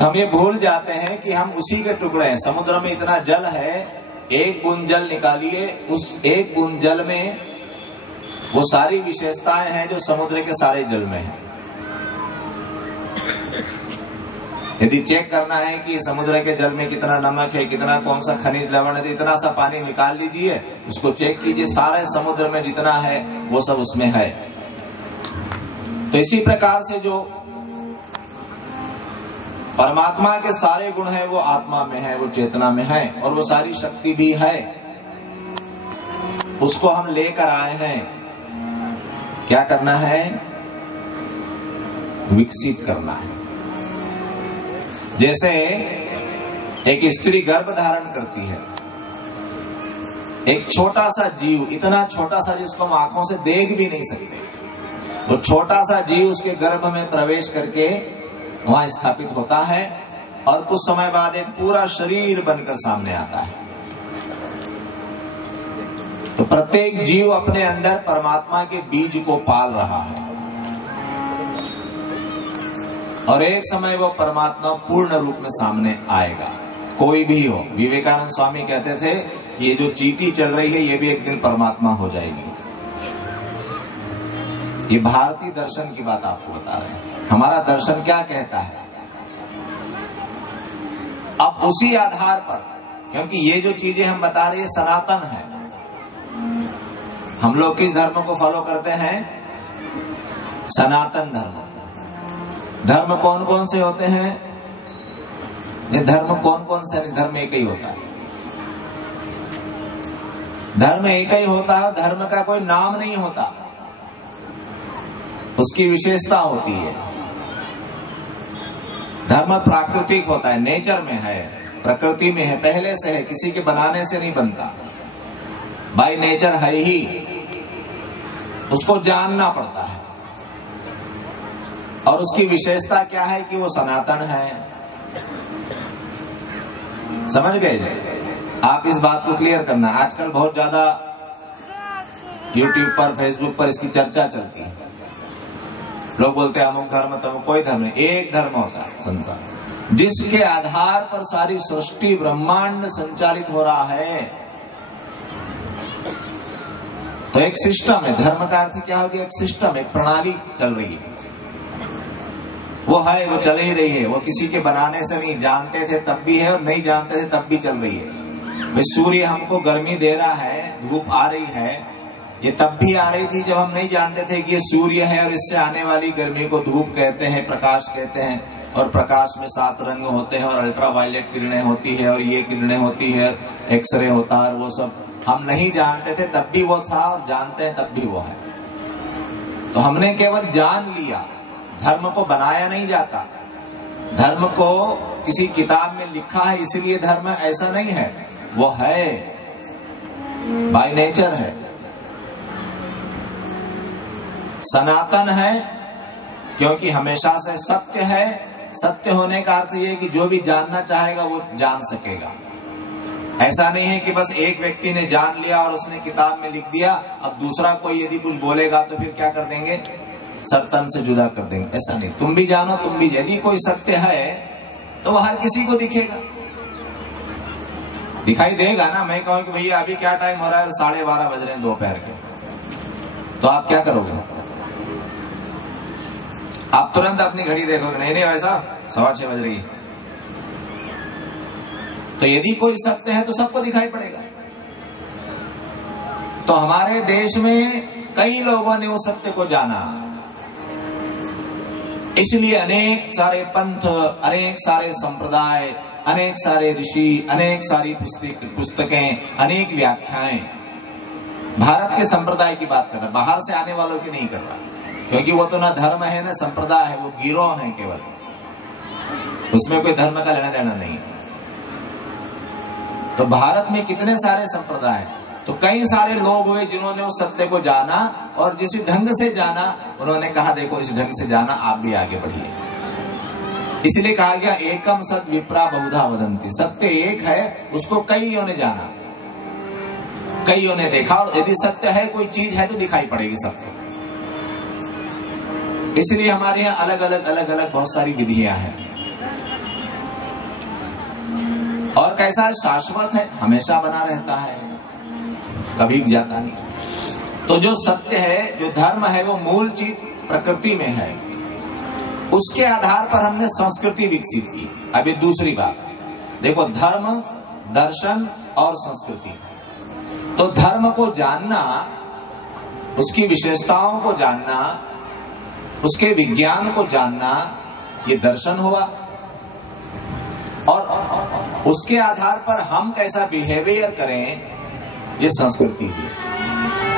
हम ये भूल जाते हैं कि हम उसी के टुकड़े हैं। समुद्र में इतना जल है, एक बूंद जल निकालिए, उस एक बूंद जल में वो सारी विशेषताएं हैं जो समुद्र के सारे जल में है। यदि चेक करना है कि समुद्र के जल में कितना नमक है, कितना कौन सा खनिज लवण है, इतना सा पानी निकाल लीजिए, उसको चेक कीजिए, सारे समुद्र में जितना है वो सब उसमें है। तो इसी प्रकार से जो परमात्मा के सारे गुण है वो आत्मा में है, वो चेतना में है, और वो सारी शक्ति भी है, उसको हम लेकर आए हैं। क्या करना है? विकसित करना है। जैसे एक स्त्री गर्भ धारण करती है, एक छोटा सा जीव, इतना छोटा सा जिसको हम आंखों से देख भी नहीं सकते, वो छोटा सा जीव उसके गर्भ में प्रवेश करके वहां स्थापित होता है और कुछ समय बाद एक पूरा शरीर बनकर सामने आता है। तो प्रत्येक जीव अपने अंदर परमात्मा के बीज को पाल रहा है और एक समय वो परमात्मा पूर्ण रूप में सामने आएगा, कोई भी हो। विवेकानंद स्वामी कहते थे कि ये जो चींटी चल रही है ये भी एक दिन परमात्मा हो जाएगी। ये भारतीय दर्शन की बात आपको बता रहे हैं। हमारा दर्शन क्या कहता है? अब उसी आधार पर, क्योंकि ये जो चीजें हम बता रहे हैं सनातन है। हम लोग किस धर्म को फॉलो करते हैं? सनातन धर्म। धर्म कौन कौन से होते हैं? ये धर्म कौन कौन से? धर्म एक ही होता है। धर्म एक ही होता है, धर्म का कोई नाम नहीं होता, उसकी विशेषता होती है। धर्म प्राकृतिक होता है, नेचर में है, प्रकृति में है, पहले से है, किसी के बनाने से नहीं बनता, बाय नेचर है ही। उसको जानना पड़ता है और उसकी विशेषता क्या है कि वो सनातन है। समझ गए? आप इस बात को क्लियर करना। आजकल बहुत ज्यादा YouTube पर, फेसबुक पर इसकी चर्चा चलती है। लोग बोलते हैं अमुक धर्म तमुक, कोई धर्म नहीं, एक धर्म होता है संसार, जिसके आधार पर सारी सृष्टि ब्रह्मांड संचालित हो रहा है। तो एक सिस्टम है। धर्म का अर्थ क्या हो गया? एक सिस्टम, एक प्रणाली चल रही है। वो है, वो चल ही रही है, वो किसी के बनाने से नहीं, जानते थे तब भी है और नहीं जानते थे तब भी चल रही है। भाई सूर्य हमको गर्मी दे रहा है, धूप आ रही है, ये तब भी आ रही थी जब हम नहीं जानते थे कि ये सूर्य है और इससे आने वाली गर्मी को धूप कहते हैं, प्रकाश कहते हैं। और प्रकाश में 7 रंग होते हैं और अल्ट्रावायलेट किरणें होती है और ये किरणें होती है, एक्सरे होता है, और वो सब हम नहीं जानते थे तब भी वो था और जानते हैं तब भी वो है। तो हमने केवल जान लिया, धर्म को बनाया नहीं जाता। धर्म को किसी किताब में लिखा है इसलिए धर्म ऐसा नहीं है, वो है, बाय नेचर है, सनातन है, क्योंकि हमेशा से सत्य है। सत्य होने का अर्थ ये कि जो भी जानना चाहेगा वो जान सकेगा। ऐसा नहीं है कि बस एक व्यक्ति ने जान लिया और उसने किताब में लिख दिया, अब दूसरा कोई यदि कुछ बोलेगा तो फिर क्या कर देंगे? सर तन से जुदा कर देंगे। ऐसा नहीं, तुम भी जानो, तुम भी। यदि कोई सत्य है तो वह हर किसी को दिखेगा, दिखाई देगा ना। मैं कहूं कि भैया अभी क्या टाइम हो रहा है? 12:30 बज रहे हैं दोपहर के, तो आप क्या करोगे? आप तुरंत अपनी घड़ी देखोगे, नहीं नहीं वैसा 6:15 बज रही है। तो यदि कोई सत्य है तो सबको दिखाई पड़ेगा। तो हमारे देश में कई लोगों ने उस सत्य को जाना, इसलिए अनेक सारे पंथ, अनेक सारे संप्रदाय, अनेक सारे ऋषि, अनेक सारी पुस्तकें, अनेक व्याख्याएं। भारत के संप्रदाय की बात कर रहा, बाहर से आने वालों की नहीं कर रहा, क्योंकि वो तो ना धर्म है ना संप्रदाय है, वो गिरोह है केवल, उसमें कोई धर्म का लेना देना नहीं। तो भारत में कितने सारे संप्रदाय, तो कई सारे लोग हुए जिन्होंने उस सत्य को जाना और जिस ढंग से जाना उन्होंने कहा देखो इस ढंग से जाना, आप भी आगे बढ़िए। इसलिए कहा गया एकम सत विप्रा बहुधा वदंती, सत्य एक है, उसको कईयों ने जाना, कईयों ने देखा, और यदि सत्य है कोई चीज है तो दिखाई पड़ेगी सबको। इसलिए हमारे यहाँ अलग अलग बहुत सारी विधियां हैं। और कैसा है? शाश्वत है, हमेशा बना रहता है, कभी जाता नहीं। तो जो सत्य है, जो धर्म है, वो मूल चीज प्रकृति में है। उसके आधार पर हमने संस्कृति विकसित की। अभी दूसरी बात देखो, धर्म, दर्शन और संस्कृति। तो धर्म को जानना, उसकी विशेषताओं को जानना, उसके विज्ञान को जानना, ये दर्शन हुआ। और उसके आधार पर हम कैसा बिहेवियर करें, ये संस्कृति हुई।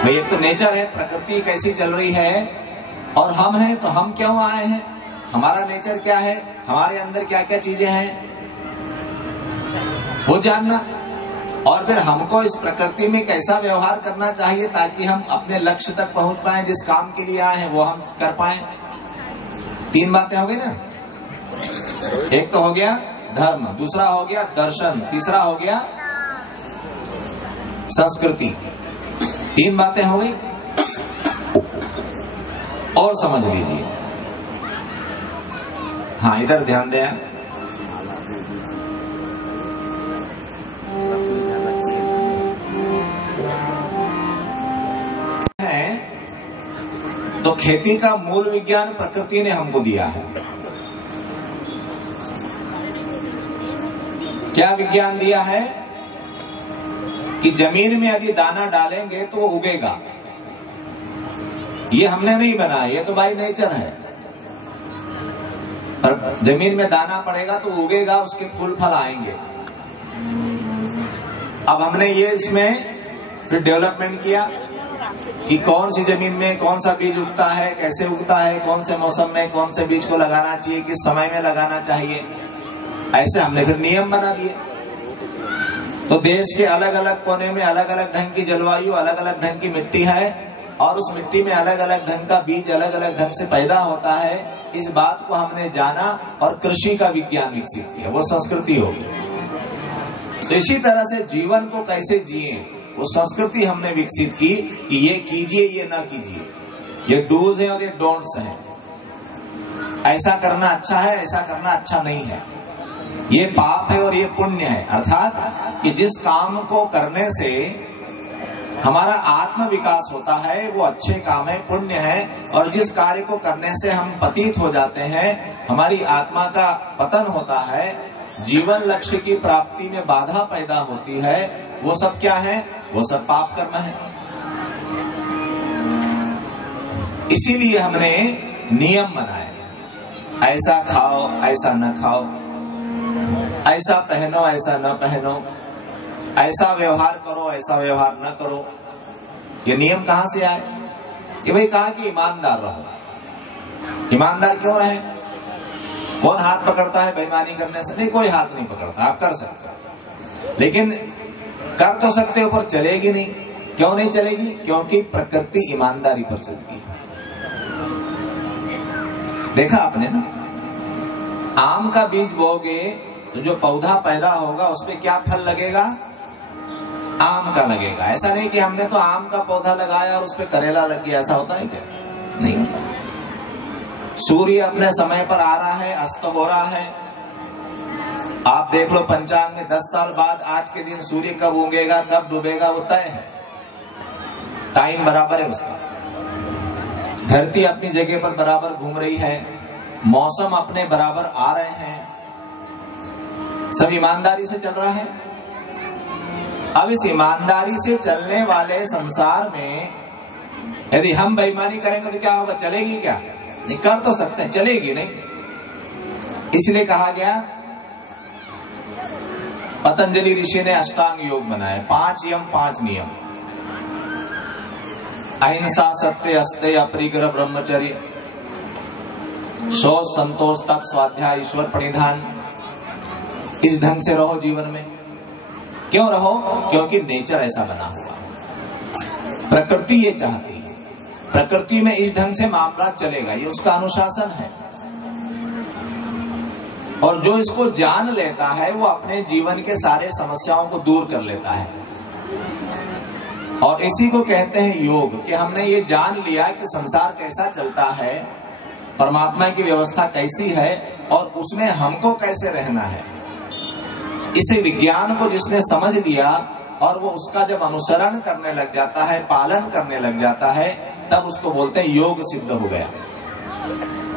भाई एक तो नेचर है, प्रकृति कैसी चल रही है, और हम हैं तो हम क्यों आए हैं, हमारा नेचर क्या है, हमारे अंदर क्या क्या चीजें हैं, वो जानना। और फिर हमको इस प्रकृति में कैसा व्यवहार करना चाहिए ताकि हम अपने लक्ष्य तक पहुंच पाएं, जिस काम के लिए आए हैं वो हम कर पाएं। 3 बातें हो गई ना। एक तो हो गया धर्म, दूसरा हो गया दर्शन, तीसरा हो गया संस्कृति। 3 बातें हो गई। और समझ लीजिए, हाँ इधर ध्यान दें, तो खेती का मूल विज्ञान प्रकृति ने हमको दिया है। क्या विज्ञान दिया है कि जमीन में यदि दाना डालेंगे तो वो उगेगा। ये हमने नहीं बनाया, ये तो बाय नेचर है। और जमीन में दाना पड़ेगा तो उगेगा, उसके फूल फल आएंगे। अब हमने ये इसमें फिर डेवलपमेंट किया कि कौन सी जमीन में कौन सा बीज उगता है, कैसे उगता है, कौन से मौसम में कौन से बीज को लगाना चाहिए, किस समय में लगाना चाहिए। ऐसे हमने फिर नियम बना दिए। तो देश के अलग अलग कोने में अलग अलग ढंग की जलवायु, अलग अलग ढंग की मिट्टी है, और उस मिट्टी में अलग अलग ढंग का बीज अलग अलग ढंग से पैदा होता है। इस बात को हमने जाना और कृषि का विज्ञान विकसित किया, वो संस्कृति होगी। तो इसी तरह से जीवन को कैसे जिए, वो संस्कृति हमने विकसित की कि ये कीजिए, ये ना कीजिए, ये डूज है और ये डोंट्स हैं। ऐसा करना अच्छा है, ऐसा करना अच्छा नहीं है, ये पाप है और ये पुण्य है। अर्थात कि जिस काम को करने से हमारा आत्म विकास होता है वो अच्छे काम है, पुण्य है, और जिस कार्य को करने से हम पतित हो जाते हैं, हमारी आत्मा का पतन होता है, जीवन लक्ष्य की प्राप्ति में बाधा पैदा होती है, वो सब क्या है, वो सब पाप कर्म है। इसीलिए हमने नियम बनाए, ऐसा खाओ, ऐसा न खाओ, ऐसा पहनो, ऐसा न पहनो, ऐसा व्यवहार करो, ऐसा व्यवहार न करो। ये नियम कहां से आए? कि भाई कहा कि ईमानदार रहो। ईमानदार क्यों रहे? कौन हाथ पकड़ता है बेईमानी करने से? नहीं, कोई हाथ नहीं पकड़ता। आप कर सकते, लेकिन कर तो सकते हो पर चलेगी नहीं। क्यों नहीं चलेगी? क्योंकि प्रकृति ईमानदारी पर चलती है। देखा आपने ना, आम का बीज बोओगे तो जो पौधा पैदा होगा उस पे क्या फल लगेगा? आम का लगेगा। ऐसा नहीं कि हमने तो आम का पौधा लगाया और उस पे करेला लग गया, ऐसा होता है क्या? नहीं होता। सूर्य अपने समय पर आ रहा है, अस्त हो रहा है। आप देख लो पंचांग में 10 साल बाद आज के दिन सूर्य कब उगेगा, कब डूबेगा, वो तय है, टाइम बराबर है उसका। धरती अपनी जगह पर बराबर घूम रही है, मौसम अपने बराबर आ रहे हैं, सब ईमानदारी से चल रहा है। अब इस ईमानदारी से चलने वाले संसार में यदि हम बेईमानी करेंगे तो क्या होगा? चलेगी क्या? नहीं, कर तो सकते हैं, चलेगी नहीं। इसलिए कहा गया, पतंजलि ऋषि ने अष्टांग योग बनाए, 5 यम 5 नियम। अहिंसा, सत्य, अस्तेय, अपरिग्रह, ब्रह्मचर्य, शौच, संतोष, तप, स्वाध्याय, ईश्वर प्रणिधान। इस ढंग से रहो जीवन में। क्यों रहो? क्योंकि नेचर ऐसा बना हुआ, प्रकृति ये चाहती है, प्रकृति में इस ढंग से मामला चलेगा, ये उसका अनुशासन है। और जो इसको जान लेता है वो अपने जीवन के सारे समस्याओं को दूर कर लेता है। और इसी को कहते हैं योग, कि हमने ये जान लिया कि संसार कैसा चलता है, परमात्मा की व्यवस्था कैसी है, और उसमें हमको कैसे रहना है। इसे विज्ञान को जिसने समझ लिया और वो उसका जब अनुसरण करने लग जाता है, पालन करने लग जाता है, तब उसको बोलते हैं योग सिद्ध हो गया।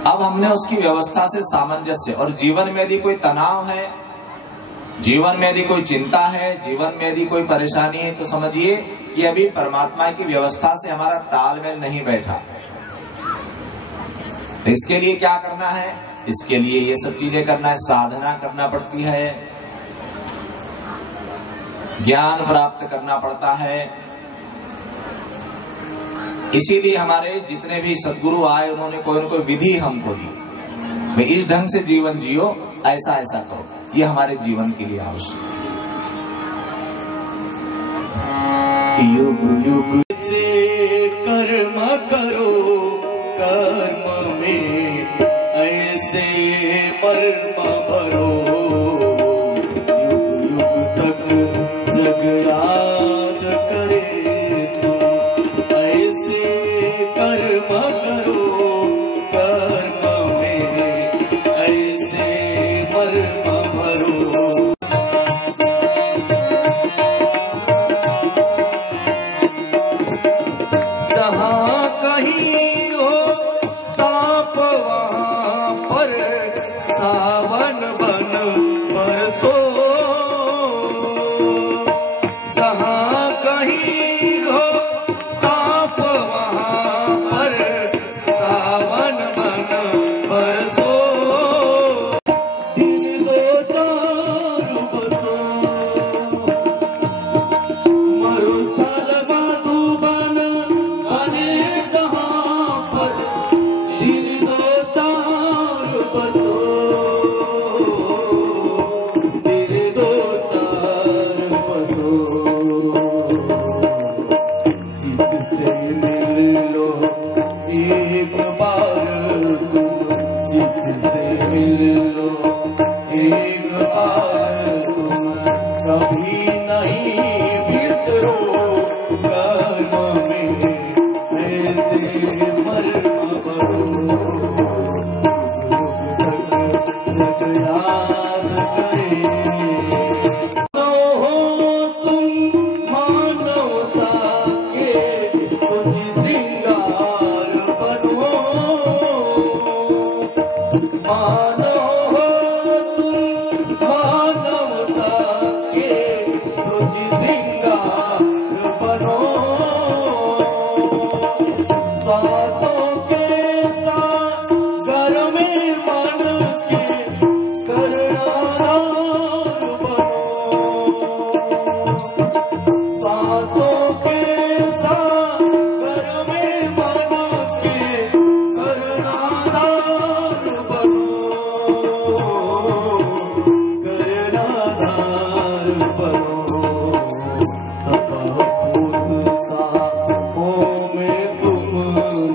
अब हमने उसकी व्यवस्था से सामंजस्य, और जीवन में यदि कोई तनाव है, जीवन में यदि कोई चिंता है, जीवन में यदि कोई परेशानी है, तो समझिए कि अभी परमात्मा की व्यवस्था से हमारा तालमेल नहीं बैठा। इसके लिए क्या करना है? इसके लिए ये सब चीजें करना है, साधना करना पड़ती है, ज्ञान प्राप्त करना पड़ता है। इसीलिए हमारे जितने भी सद्गुरु आए, उन्होंने कोई न कोई विधि हमको दी, भाई इस ढंग से जीवन जियो, ऐसा ऐसा करो, ये हमारे जीवन के लिए आवश्यक है। युग युग से कर्म करो, कर्म में ऐसे मर्म भरो, युग युग तक जग याद करे तुम, ऐसे कर्म करो, कर्म में ऐसे मर्म भरो। जहाँ कहीं हो ताप वहाँ पर सावन बन बरसो, जहाँ कहीं हो ताप वहाँ पर सावन बन बरसो, दिन दो चार बरसो, मरुस्थल मधुबन बने जहाँ पर, दिन दो चार बरसो, दिन दो चार बरसो, जिससे मिल लो एक बार तुम, जिससे मिल लो एक बार तुम, कभी नहीं बिसरो कर्म में ऐसे मर्म भरो, जग याद करे। हो तुम मानवता के कुछ श्रृंगार बनो, मानो हो तुम मानवता के कुछ श्रृंगार बनो, सातों के सागर में मन के कर्णाधार बनो, सातों के सागर में मन के कर्णाधार बनो, कर्णाधार बनो, तपापूत साओं में तुम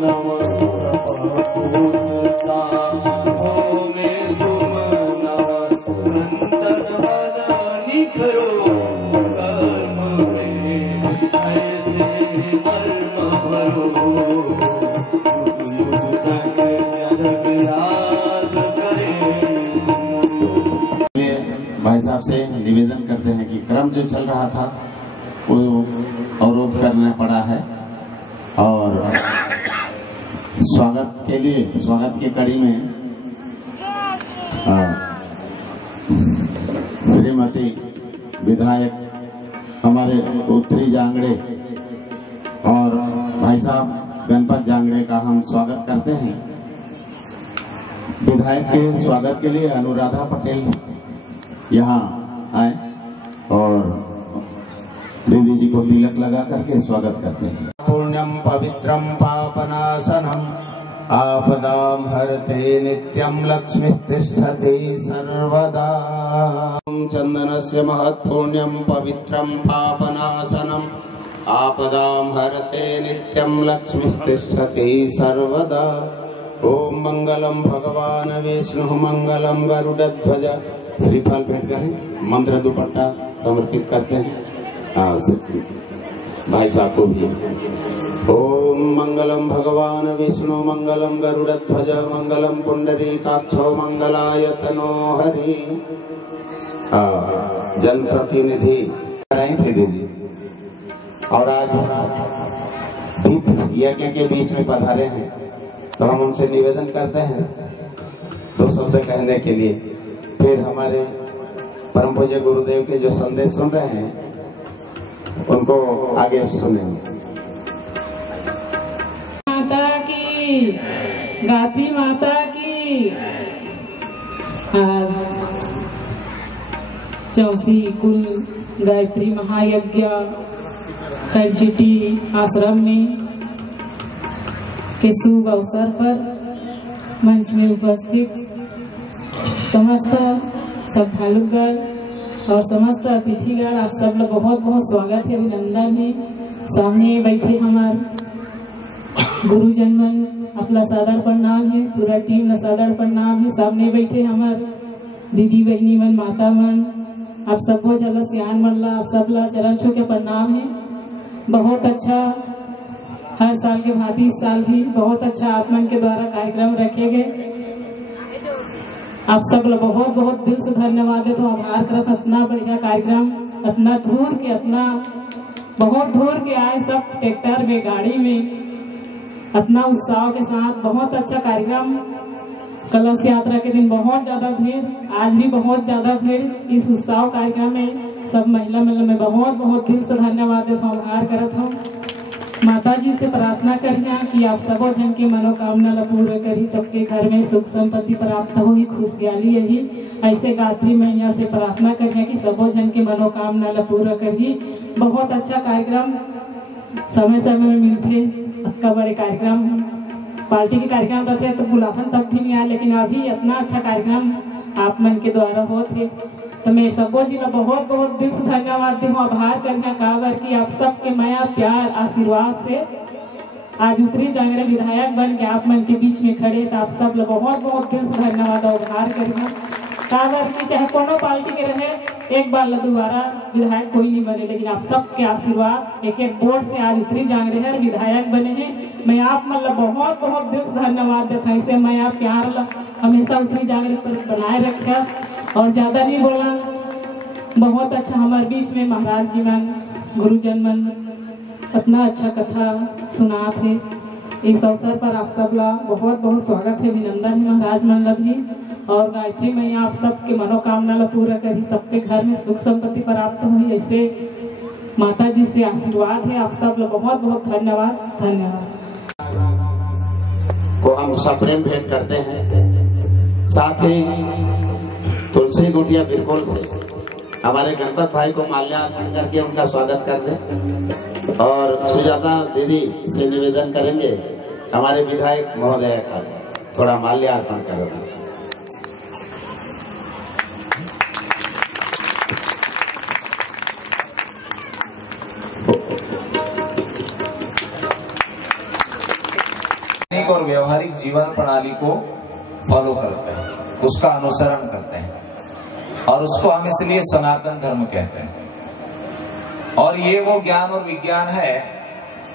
नमन, तपापूत साओं में तुम नमन, कंचन वन निखरो, कर्म में ऐसे मर्म भरो, युग युग तक जग याद करे। भाई साहब से निवेदन करते हैं कि क्रम जो चल रहा था वो अवरोध करना पड़ा है, और स्वागत के लिए, स्वागत की कड़ी में श्रीमती विधायक हमारे उत्तरी जांगड़े और भाई साहब गणपत जांगड़े का हम स्वागत करते हैं। विधायक के स्वागत के लिए अनुराधा पटेल यहाँ आए और दीदी जी को तिलक लगा करके स्वागत करते हैं। पुण्यम पवित्रम पापनाशनम आपदाम हरते नित्यम लक्ष्मी तिष्ठति सर्वदा। चंदनस्य महत् पुण्यम पवित्रम पापनाशनम आपदाम हरते नित्यम लक्ष्मी तिष्ठति सर्वदा। ओम मंगलम भगवान विष्णु मंगलम गरुड़ध्वज। श्रीफल भेंट करें, मंत्र दुपट्टा समर्पित करते हैं भाई साहब को भी। ओम मंगलम भगवान विष्णु मंगलम गरुड़ध्वज मंगलम पुंडरीकाक्षो मंगलायतनो हरि। जनप्रतिनिधि रही थे दीदी। और आज दीप यज्ञ के बीच में पधारे हैं, तो हम उनसे निवेदन करते हैं 2 शब्द कहने के लिए, फिर हमारे परम पूज्य गुरुदेव के जो संदेश सुन रहे हैं उनको आगे सुनेंगे। माता की, गायत्री माता की। आज चौथी कुल गायत्री महायज्ञ खैरचिटी आश्रम में के शुभ अवसर पर मंच में उपस्थित समस्त श्रद्धालुगण और समस्त अतिथिगण, आप सब लोग बहुत बहुत स्वागत है, अभिनंदन है। सामने बैठे हमारे गुरुजनमन, अपना सादर प्रणाम है, पूरा टीम ला सादर प्रणाम है। सामने बैठे हमारे दीदी बहनी मन, माता मन, आप सबको चला सियान मन ला, आप सब ला चरण छू के प्रणाम है। बहुत अच्छा, हर साल के भांति इस साल भी बहुत अच्छा आप मन के द्वारा कार्यक्रम रखे गए। आप सब लोग बहुत बहुत दिल से धन्यवाद है, तो आभार करत। इतना बढ़िया कार्यक्रम, इतना दूर के, इतना बहुत दूर के आए सब ट्रैक्टर में, गाड़ी में, इतना उत्साह के साथ बहुत अच्छा कार्यक्रम। कलश यात्रा के दिन बहुत ज्यादा भीड़, आज भी बहुत ज्यादा भीड़ इस उत्साह कार्यक्रम में। सब महिला मिलन में बहुत बहुत दिल से धन्यवाद देता हूँ, आभार करत हूँ। माता जी से प्रार्थना करिए कि आप सबो जन की मनोकामना ला पूरा करी, सबके घर में सुख संपत्ति प्राप्त हो, खुशहाली यही। ऐसे गायत्री मैया से प्रार्थना करिए कि सबो जन की मनोकामना ला पूरा करी। बहुत अच्छा कार्यक्रम समय समय में मिलते, इतना बड़े कार्यक्रम पार्टी के कार्यक्रम रहते तो बुलावन तक भी नहीं आया, लेकिन अभी इतना अच्छा कार्यक्रम आप मन के द्वारा होते, तो मैं सबो जी ला बहुत बहुत दिल से धन्यवाद दे हूँ, आभार करना काबर कि आप सबके माया प्यार आशीर्वाद से आज उत्तरी जांगड़े विधायक बन के आप मन के बीच में खड़े, तो आप सब ला बहुत बहुत दिल से धन्यवाद और आभार करना काबर कि चाहे कोनो पार्टी के रहे, एक बार ला दोबारा विधायक कोई नहीं बने, लेकिन आप सबके आशीर्वाद एक एक वोट से आज उत्तरी जांगड़े हर विधायक बने हैं। मैं आप मन ला बहुत बहुत दिल से धन्यवाद देता, इसे मैं आप प्यार ला हमेशा उत्तरी जांगड़े पर बनाए रखा। और ज्यादा नहीं बोला, बहुत अच्छा हमारे बीच में महाराज जी मन, गुरुजन मन इतना अच्छा कथा सुना थे। इस अवसर पर आप सब ला बहुत बहुत स्वागत है, अभिनंदन है महाराज मन ला भी। और गायत्री मैया आप सबके मनोकामना ला पूरा करी, सबके घर में सुख संपत्ति प्राप्त हुई, ऐसे माता जी से आशीर्वाद है। आप सब ला बहुत बहुत धन्यवाद। को हम सप्रेम भेंट करते हैं। साथ ही तुलसी गुटिया बिरकोल से हमारे गणपत भाई को माल्यार्पण करके उनका स्वागत कर दे, और सुजाता दीदी से निवेदन करेंगे हमारे विधायक महोदय का थोड़ा माल्यार्पण कर दें। और व्यवहारिक जीवन प्रणाली को फॉलो करते हैं, उसका अनुसरण करते हैं, और उसको हम इसलिए सनातन धर्म कहते हैं। और ये वो ज्ञान और विज्ञान है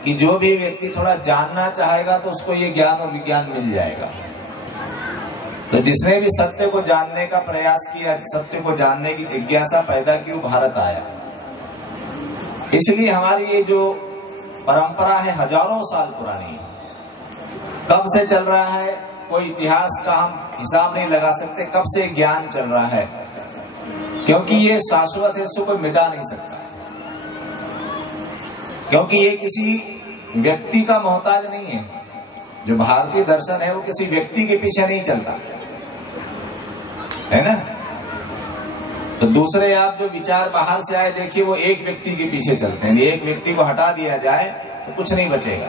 कि जो भी व्यक्ति थोड़ा जानना चाहेगा तो उसको ये ज्ञान और विज्ञान मिल जाएगा। तो जिसने भी सत्य को जानने का प्रयास किया, सत्य को जानने की जिज्ञासा पैदा की, वो भारत आया। इसलिए हमारी ये जो परंपरा है हजारों साल पुरानी, कब से चल रहा है कोई इतिहास का हम हिसाब नहीं लगा सकते, कब से ज्ञान चल रहा है, क्योंकि ये शाश्वत है, इसको कोई मिटा नहीं सकता। क्योंकि ये किसी व्यक्ति का मोहताज नहीं है। जो भारतीय दर्शन है वो किसी व्यक्ति के पीछे नहीं चलता है ना। तो दूसरे आप जो विचार बाहर से आए देखिए, वो एक व्यक्ति के पीछे चलते हैं। एक व्यक्ति को हटा दिया जाए तो कुछ नहीं बचेगा।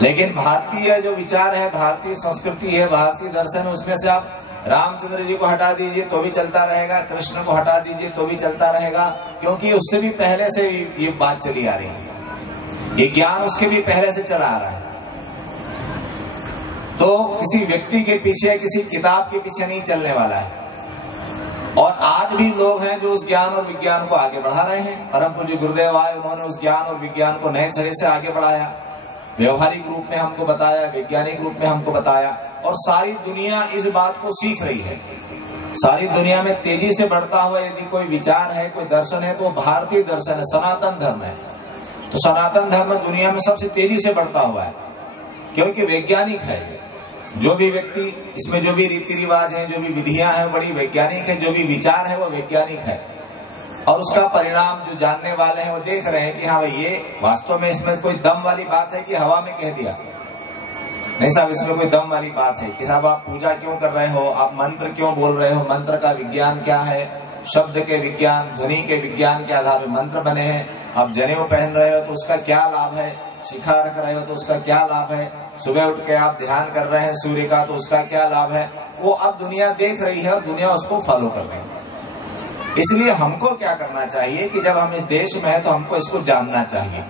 लेकिन भारतीय जो विचार है, भारतीय संस्कृति है, भारतीय दर्शन है, उसमें से आप रामचंद्र जी को हटा दीजिए तो भी चलता रहेगा, कृष्ण को हटा दीजिए तो भी चलता रहेगा, क्योंकि उससे भी पहले से ये बात चली आ रही है। ये ज्ञान उसके भी पहले से चला आ रहा है। तो किसी व्यक्ति के पीछे, किसी किताब के पीछे नहीं चलने वाला है। और आज भी लोग हैं जो उस ज्ञान और विज्ञान को आगे बढ़ा रहे हैं। परम पूज्य गुरुदेव आए, उन्होंने उस ज्ञान और विज्ञान को नए सिरे से आगे बढ़ाया, व्यवहारिक रूप में हमको बताया, वैज्ञानिक रूप में हमको बताया, और सारी दुनिया इस बात को सीख रही है। सारी दुनिया में तेजी से बढ़ता हुआ यदि कोई विचार है, कोई दर्शन है, तो भारतीय दर्शन है, सनातन धर्म है। तो सनातन धर्म दुनिया में सबसे तेजी से बढ़ता हुआ है, क्योंकि वैज्ञानिक है। जो भी व्यक्ति इसमें जो भी रीति रिवाज है, जो भी विधियां हैं, बड़ी वैज्ञानिक है। जो भी विचार है वो वैज्ञानिक है, और उसका परिणाम जो जानने वाले हैं वो देख रहे हैं कि हाँ भाई ये वास्तव में इसमें कोई दम वाली बात है कि हवा में कह दिया। नहीं साहब, इसमें कोई दम वाली बात है कि साहब आप पूजा क्यों कर रहे हो, आप मंत्र क्यों बोल रहे हो, मंत्र का विज्ञान क्या है, शब्द के विज्ञान, ध्वनि के विज्ञान के आधार पर मंत्र बने हैं। आप जनेऊ पहन रहे हो तो उसका क्या लाभ है, शिखा रख रहे हो तो उसका क्या लाभ है, सुबह उठ के आप ध्यान कर रहे हैं सूर्य का तो उसका क्या लाभ है, वो अब दुनिया देख रही है और दुनिया उसको फॉलो कर रही है। इसलिए हमको क्या करना चाहिए कि जब हम इस देश में है तो हमको इसको जानना चाहिए।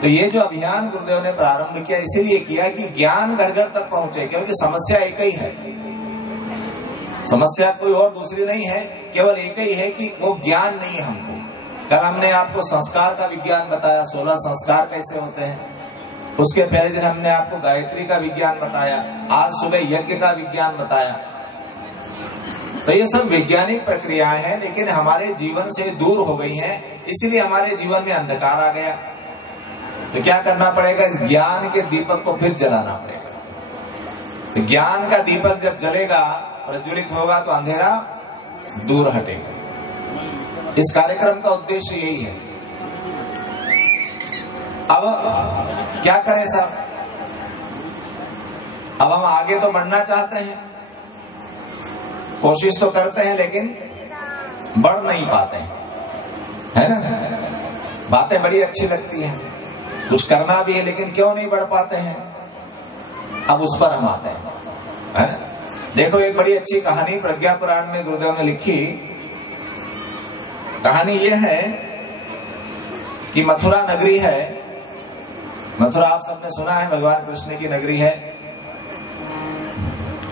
तो ये जो अभियान गुरुदेव ने प्रारंभ किया इसीलिए किया कि ज्ञान घर घर तक पहुंचे, क्योंकि समस्या एक ही है, समस्या कोई और दूसरी नहीं है, केवल एक ही है कि वो ज्ञान नहीं है हमको। कल हमने आपको संस्कार का विज्ञान बताया, 16 संस्कार कैसे होते हैं। उसके पहले दिन हमने आपको गायत्री का विज्ञान बताया, आज सुबह यज्ञ का विज्ञान बताया। तो ये सब वैज्ञानिक प्रक्रियाएं हैं, लेकिन हमारे जीवन से दूर हो गई हैं, इसलिए हमारे जीवन में अंधकार आ गया। तो क्या करना पड़ेगा, इस ज्ञान के दीपक को फिर जलाना पड़ेगा। तो ज्ञान का दीपक जब जलेगा, प्रज्वलित होगा, तो अंधेरा दूर हटेगा। इस कार्यक्रम का उद्देश्य यही है। अब क्या करें साहब, अब हम आगे तो बढ़ना चाहते हैं, कोशिश तो करते हैं, लेकिन बढ़ नहीं पाते हैं, है ना। बातें बड़ी अच्छी लगती हैं, कुछ करना भी है, लेकिन क्यों नहीं बढ़ पाते हैं, अब उस पर हम आते हैं, है ना। देखो एक बड़ी अच्छी कहानी प्रज्ञा पुराण में गुरुदेव ने लिखी। कहानी यह है कि मथुरा नगरी है, मथुरा आप सबने सुना है भगवान कृष्ण की नगरी है।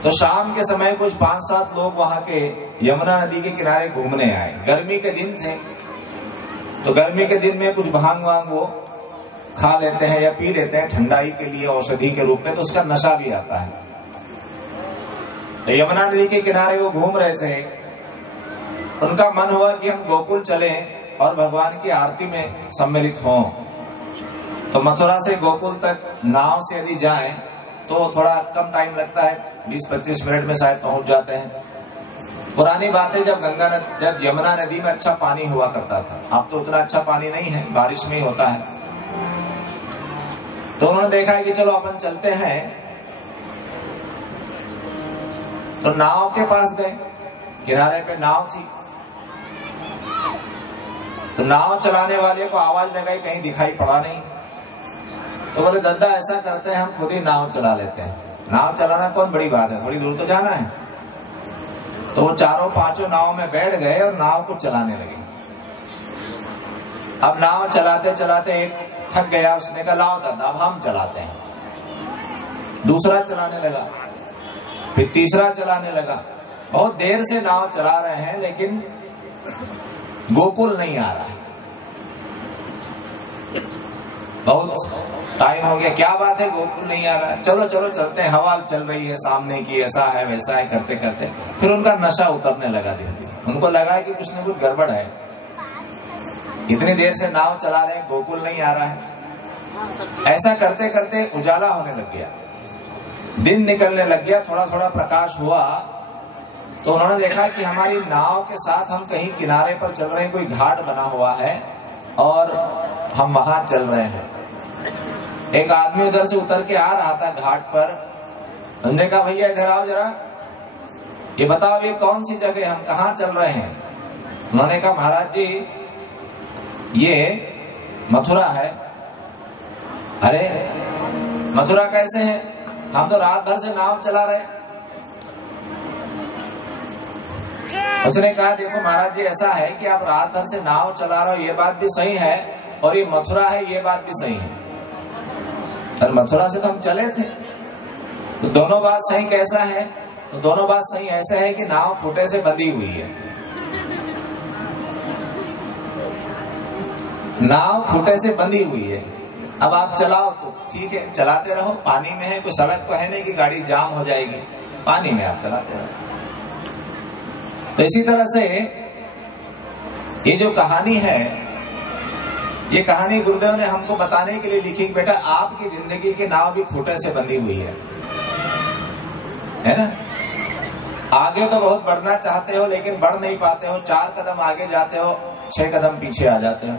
तो शाम के समय कुछ 5-7 लोग वहां के यमुना नदी के किनारे घूमने आए। गर्मी के दिन थे, तो गर्मी के दिन में कुछ भांग वांग वो खा लेते हैं या पी लेते हैं ठंडाई के लिए, औषधि के रूप में, तो उसका नशा भी आता है। तो यमुना नदी के किनारे वो घूम रहे थे, उनका मन हुआ कि हम गोकुल चलें और भगवान की आरती में सम्मिलित हों। तो मथुरा से गोकुल तक नाव से यदि जाएं तो थोड़ा कम टाइम लगता है, 20-25 मिनट में शायद पहुंच जाते हैं। पुरानी बात है, जब यमुना नदी में अच्छा पानी हुआ करता था। अब तो उतना अच्छा पानी नहीं है, बारिश में ही होता है। तो उन्होंने देखा है कि चलो अपन चलते हैं, तो नाव के पास गए, किनारे पे नाव थी। तो नाव चलाने वाले को आवाज लगाई, कहीं दिखाई पड़ा नहीं। तो बोले दादा ऐसा करते हैं, हम खुद ही नाव चला लेते हैं। नाव चलाना कौन बड़ी बात है, थोड़ी दूर तो जाना है। तो वो 4-5 नाव में बैठ गए और नाव को चलाने लगे। अब नाव चलाते चलाते एक थक गया, उसने कहा लाओ दादा अब हम चलाते हैं। दूसरा चलाने लगा, फिर तीसरा चलाने लगा। बहुत देर से नाव चला रहे हैं, लेकिन गोकुल नहीं आ रहा है। बहुत टाइम हो गया, क्या बात है गोकुल नहीं आ रहा है, चलो चलो चलते हैं, हवा चल रही है सामने की, ऐसा है वैसा है, करते करते फिर उनका नशा उतरने लगा धीरे धीरे। उनको लगा कि कुछ न कुछ गड़बड़ है, इतनी देर से नाव चला रहे हैं, गोकुल नहीं आ रहा है। ऐसा करते करते उजाला होने लग गया, दिन निकलने लग गया, थोड़ा थोड़ा प्रकाश हुआ। तो उन्होंने देखा कि हमारी नाव के साथ हम कहीं किनारे पर चल रहे हैं, कोई घाट बना हुआ है और हम वहां चल रहे हैं। एक आदमी उधर से उतर के आ रहा था घाट पर। उन्होंने कहा भैया इधर आओ जरा, ये बताओ ये कौन सी जगह, हम कहाँ चल रहे हैं। उन्होंने कहा महाराज जी ये मथुरा है। अरे मथुरा कैसे है, हम तो रात भर से नाव चला रहे हैं। उसने कहा देखो महाराज जी ऐसा है कि आप रात भर से नाव चला रहे हो, ये बात भी सही है, और ये मथुरा है ये बात भी सही है। और मथुरा से तो हम चले थे, तो दोनों बात सही कैसा है, तो दोनों बात सही ऐसा है कि नाव खूंटे से बंधी हुई है। नाव खूंटे से बंधी हुई है, अब आप चलाओ तो ठीक है, चलाते रहो, पानी में है, कोई सड़क तो है नहीं कि गाड़ी जाम हो जाएगी, पानी में आप चलाते रहो। तो इसी तरह से ये जो कहानी है, ये कहानी गुरुदेव ने हमको बताने के लिए लिखी कि बेटा आपकी जिंदगी की नाव भी खूंटे से बंधी हुई है ना। आगे तो बहुत बढ़ना चाहते हो लेकिन बढ़ नहीं पाते हो, 4 कदम आगे जाते हो, 6 कदम पीछे आ जाते हो।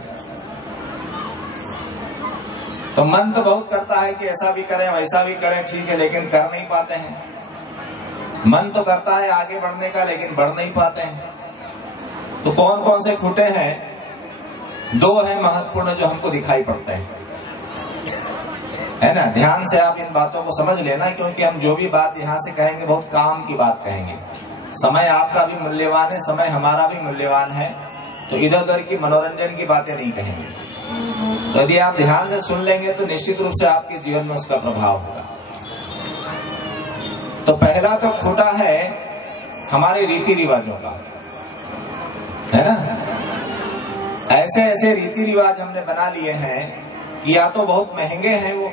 तो मन तो बहुत करता है कि ऐसा भी करें वैसा भी करें, ठीक है, लेकिन कर नहीं पाते हैं। मन तो करता है आगे बढ़ने का लेकिन बढ़ नहीं पाते हैं। तो कौन कौन से खूंटे हैं? 2 हैं महत्वपूर्ण जो हमको दिखाई पड़ते हैं, है ना। ध्यान से आप इन बातों को समझ लेना, क्योंकि हम जो भी बात यहाँ से कहेंगे बहुत काम की बात कहेंगे। समय आपका भी मूल्यवान है, समय हमारा भी मूल्यवान है, तो इधर उधर की मनोरंजन की बातें नहीं कहेंगे। तो यदि आप ध्यान से सुन लेंगे तो निश्चित रूप से आपके जीवन में उसका प्रभाव होगा। तो पहला तो खूंटा है हमारे रीति रिवाजों का, है ना। ऐसे ऐसे रीति रिवाज हमने बना लिए हैं, या तो बहुत महंगे हैं, वो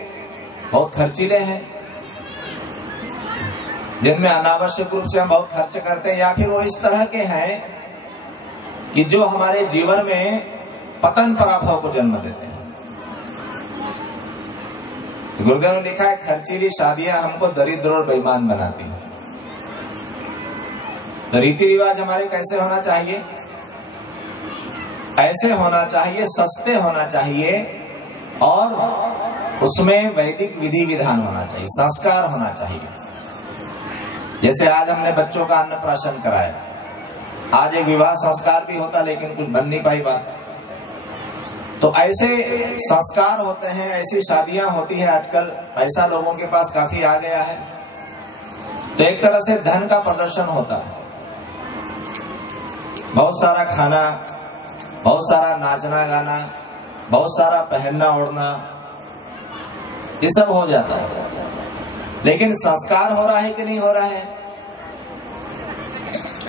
बहुत खर्चीले हैं, जिनमें अनावश्यक रूप से हम बहुत खर्च करते हैं, या फिर वो इस तरह के हैं कि जो हमारे जीवन में पतन पराभव को जन्म देते हैं। तो गुरुदेव ने लिखा है, खर्चीली शादियां हमको दरिद्र और बेईमान बनाती हैं। तो रीति रिवाज हमारे कैसे होना चाहिए? ऐसे होना चाहिए, सस्ते होना चाहिए, और उसमें वैदिक विधि विधान होना चाहिए, संस्कार होना चाहिए। जैसे आज हमने बच्चों का अन्नप्राशन कराया, आज एक विवाह संस्कार भी होता लेकिन कुछ बन नहीं पाई बात। तो ऐसे संस्कार होते हैं, ऐसी शादियां होती है। आजकल पैसा लोगों के पास काफी आ गया है, तो एक तरह से धन का प्रदर्शन होता है। बहुत सारा खाना, बहुत सारा नाचना गाना, बहुत सारा पहनना ओढ़ना, ये सब हो जाता है। लेकिन संस्कार हो रहा है कि नहीं हो रहा है?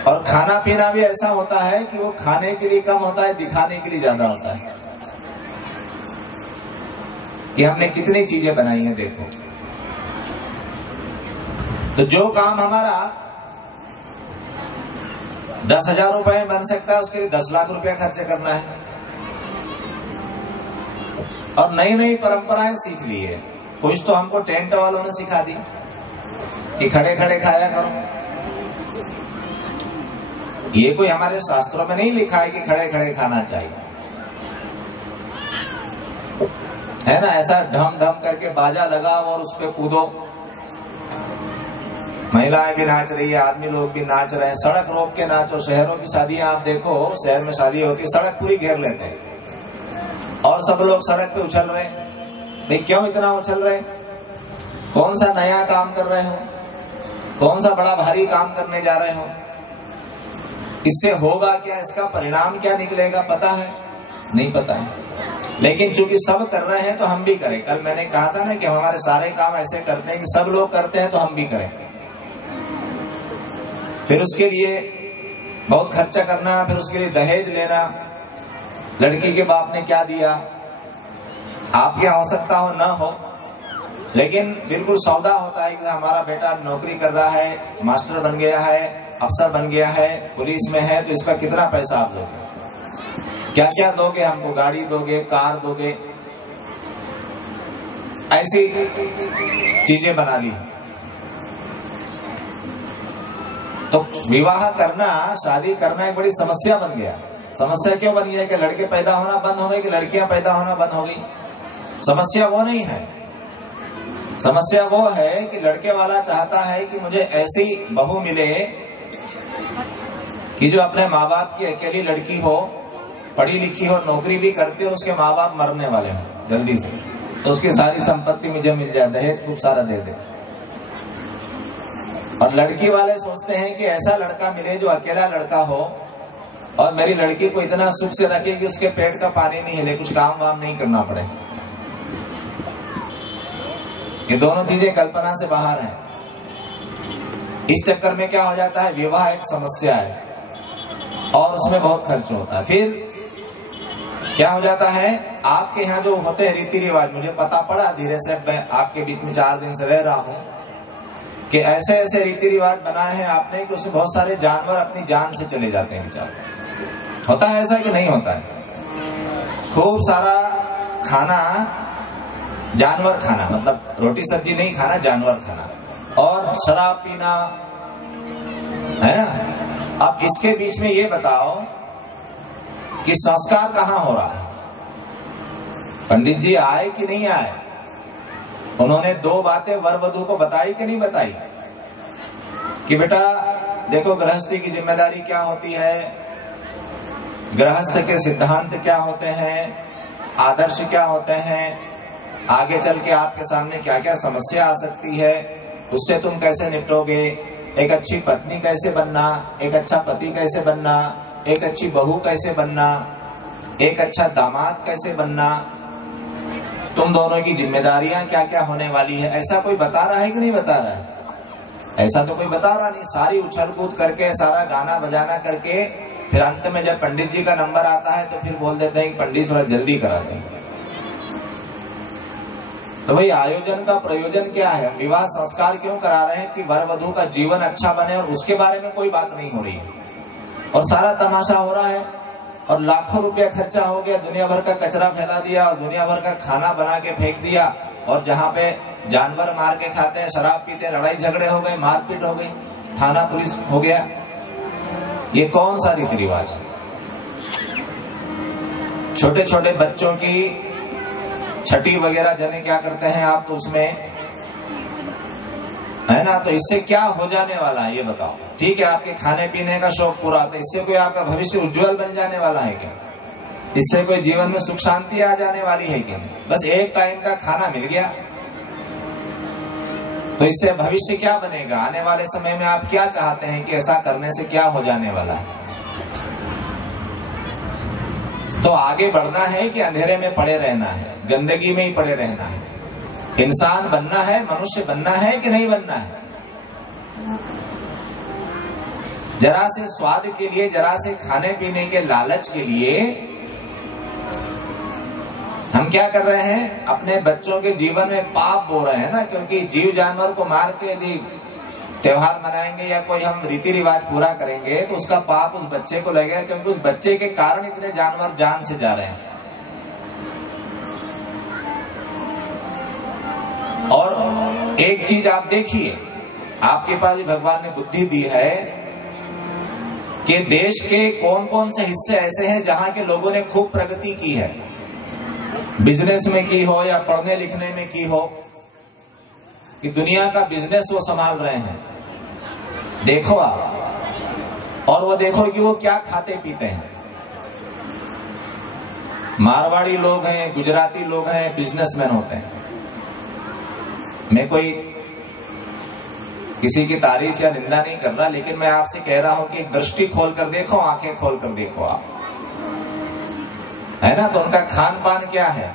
और खाना पीना भी ऐसा होता है कि वो खाने के लिए कम होता है, दिखाने के लिए ज्यादा होता है। कि हमने कितनी चीजें बनाई हैं देखो। तो जो काम हमारा 10,000 रुपए में बन सकता है, उसके लिए 10 लाख रुपया खर्च करना है। और नई नई परंपराएं सीख ली है। कुछ तो हमको टेंट वालों ने सिखा दी कि खड़े खड़े खाया करो। ये कोई हमारे शास्त्रों में नहीं लिखा है कि खड़े खड़े खाना चाहिए, है ना। ऐसा ढम ढम करके बाजा लगाओ और उस पे कूदो। महिलाएं भी नाच रही है, आदमी लोग भी नाच रहे हैं, सड़क रोक के नाचो। शहरों की शादियां आप देखो, शहर में शादी होती है, सड़क पूरी घेर लेते हैं और सब लोग सड़क पे उछल रहे हैं। भाई क्यों इतना उछल रहे? कौन सा नया काम कर रहे हो? कौन सा बड़ा भारी काम करने जा रहे हो? इससे होगा क्या? इसका परिणाम क्या निकलेगा पता है? नहीं पता है। लेकिन चूंकि सब कर रहे हैं तो हम भी करें। कल मैंने कहा था ना कि हम हमारे सारे काम ऐसे करते हैं कि सब लोग करते हैं तो हम भी करें। फिर उसके लिए बहुत खर्चा करना, फिर उसके लिए दहेज लेना। लड़की के बाप ने क्या दिया, आपके यहाँ हो सकता हो ना हो, लेकिन बिल्कुल सौदा होता है कि हमारा बेटा नौकरी कर रहा है, मास्टर बन गया है, अफसर बन गया है, पुलिस में है, तो इसका कितना पैसा आप दोगे, क्या क्या दोगे हमको, गाड़ी दोगे, कार दोगे, ऐसी चीजें बना ली। तो विवाह करना, शादी करना एक बड़ी समस्या बन गया। समस्या क्यों बन गया? कि लड़के पैदा होना बंद हो गए कि लड़कियां पैदा होना बंद हो गई? समस्या वो नहीं है। समस्या वो है कि लड़के वाला चाहता है कि मुझे ऐसी बहू मिले कि जो अपने माँ बाप की अकेली लड़की हो, पढ़ी लिखी हो, नौकरी भी करती हो, उसके माँ बाप मरने वाले हो जल्दी से, तो उसकी सारी संपत्ति मुझे मिल जाए, दहेज खूब सारा दे दे। और लड़की वाले सोचते हैं कि ऐसा लड़का मिले जो अकेला लड़का हो और मेरी लड़की को इतना सुख से रखे कि उसके पेट का पानी नहीं हिले, कुछ काम वाम नहीं करना पड़े। ये दोनों चीजें कल्पना से बाहर हैं। इस चक्कर में क्या हो जाता है, विवाह एक समस्या है और उसमें बहुत खर्च होता है। फिर क्या हो जाता है, आपके यहाँ जो होते हैं रीति रिवाज, मुझे पता पड़ा धीरे से, मैं आपके बीच में 4 दिन से रह रहा हूँ, कि ऐसे ऐसे रीति रिवाज बनाए हैं आपने कि उसमें बहुत सारे जानवर अपनी जान से चले जाते हैं बेचारे। होता है ऐसा कि नहीं होता है? खूब सारा खाना जानवर खाना, मतलब रोटी सब्जी नहीं खाना, जानवर खाना, और शराब पीना, है ना। अब इसके बीच में ये बताओ कि संस्कार कहाँ हो रहा है? पंडित जी आए कि नहीं आए? उन्होंने 2 बातें वर वधू को बताई कि नहीं बताई कि बेटा देखो गृहस्थी की जिम्मेदारी क्या होती है, गृहस्थ के सिद्धांत क्या होते हैं, आदर्श क्या होते हैं, आगे चल के आपके सामने क्या क्या समस्या आ सकती है, उससे तुम कैसे निपटोगे, एक अच्छी पत्नी कैसे बनना, एक अच्छा पति कैसे बनना, एक अच्छी बहू कैसे बनना, एक अच्छा दामाद कैसे बनना, तुम दोनों की जिम्मेदारियां क्या क्या होने वाली है। ऐसा कोई बता रहा है कि नहीं बता रहा है? ऐसा तो कोई बता रहा नहीं। सारी उछल कूद करके, सारा गाना बजाना करके, फिर अंत में जब पंडित जी का नंबर आता है तो फिर बोल देते हैं कि पंडित थोड़ा जल्दी करा दें। तो भाई आयोजन का प्रयोजन क्या है? विवाह संस्कार क्यों करा रहे हैं? कि वर वधू का जीवन अच्छा बने, और उसके बारे में कोई बात नहीं हो रही है, और सारा तमाशा हो रहा है, और लाखों रुपया खर्चा हो गया, दुनिया भर का कचरा फैला दिया, और दुनिया भर का खाना बना के फेंक दिया, और जहाँ पे जानवर मार के खाते हैं, शराब पीते हैं, लड़ाई झगड़े हो गए, मारपीट हो गई, थाना पुलिस हो गया। ये कौन सा रीति रिवाज है? छोटे छोटे बच्चों की छठी वगैरह जने क्या करते हैं आप, तो उसमें है ना, तो इससे क्या हो जाने वाला है ये बताओ। ठीक है, आपके खाने पीने का शौक पूरा, तो इससे कोई आपका भविष्य उज्जवल बन जाने वाला है क्या? इससे कोई जीवन में सुख शांति आ जाने वाली है क्या? बस एक टाइम का खाना मिल गया, तो इससे भविष्य क्या बनेगा? आने वाले समय में आप क्या चाहते हैं कि ऐसा करने से क्या हो जाने वाला है? तो आगे बढ़ना है कि अंधेरे में पड़े रहना है, गंदगी में ही पड़े रहना है? इंसान बनना है, मनुष्य बनना है कि नहीं बनना है? जरा से स्वाद के लिए, जरा से खाने पीने के लालच के लिए हम क्या कर रहे हैं? अपने बच्चों के जीवन में पाप बो रहे हैं ना, क्योंकि जीव जानवर को मार के यदि त्योहार मनाएंगे या कोई हम रीति रिवाज पूरा करेंगे तो उसका पाप उस बच्चे को लगेगा, क्योंकि उस बच्चे के कारण इतने जानवर जान से जा रहे हैं। और एक चीज आप देखिए, आपके पास भगवान ने बुद्धि दी है कि देश के कौन कौन से हिस्से ऐसे हैं जहां के लोगों ने खूब प्रगति की है, बिजनेस में की हो या पढ़ने लिखने में की हो, कि दुनिया का बिजनेस वो संभाल रहे हैं। देखो आप, और वो देखो कि वो क्या खाते पीते हैं। मारवाड़ी लोग हैं, गुजराती लोग हैं, बिजनेसमैन होते हैं। मैं कोई किसी की तारीफ या निंदा नहीं कर रहा, लेकिन मैं आपसे कह रहा हूं कि दृष्टि खोल कर देखो, आंखें खोल कर देखो आप, है ना। तो उनका खान पान क्या है,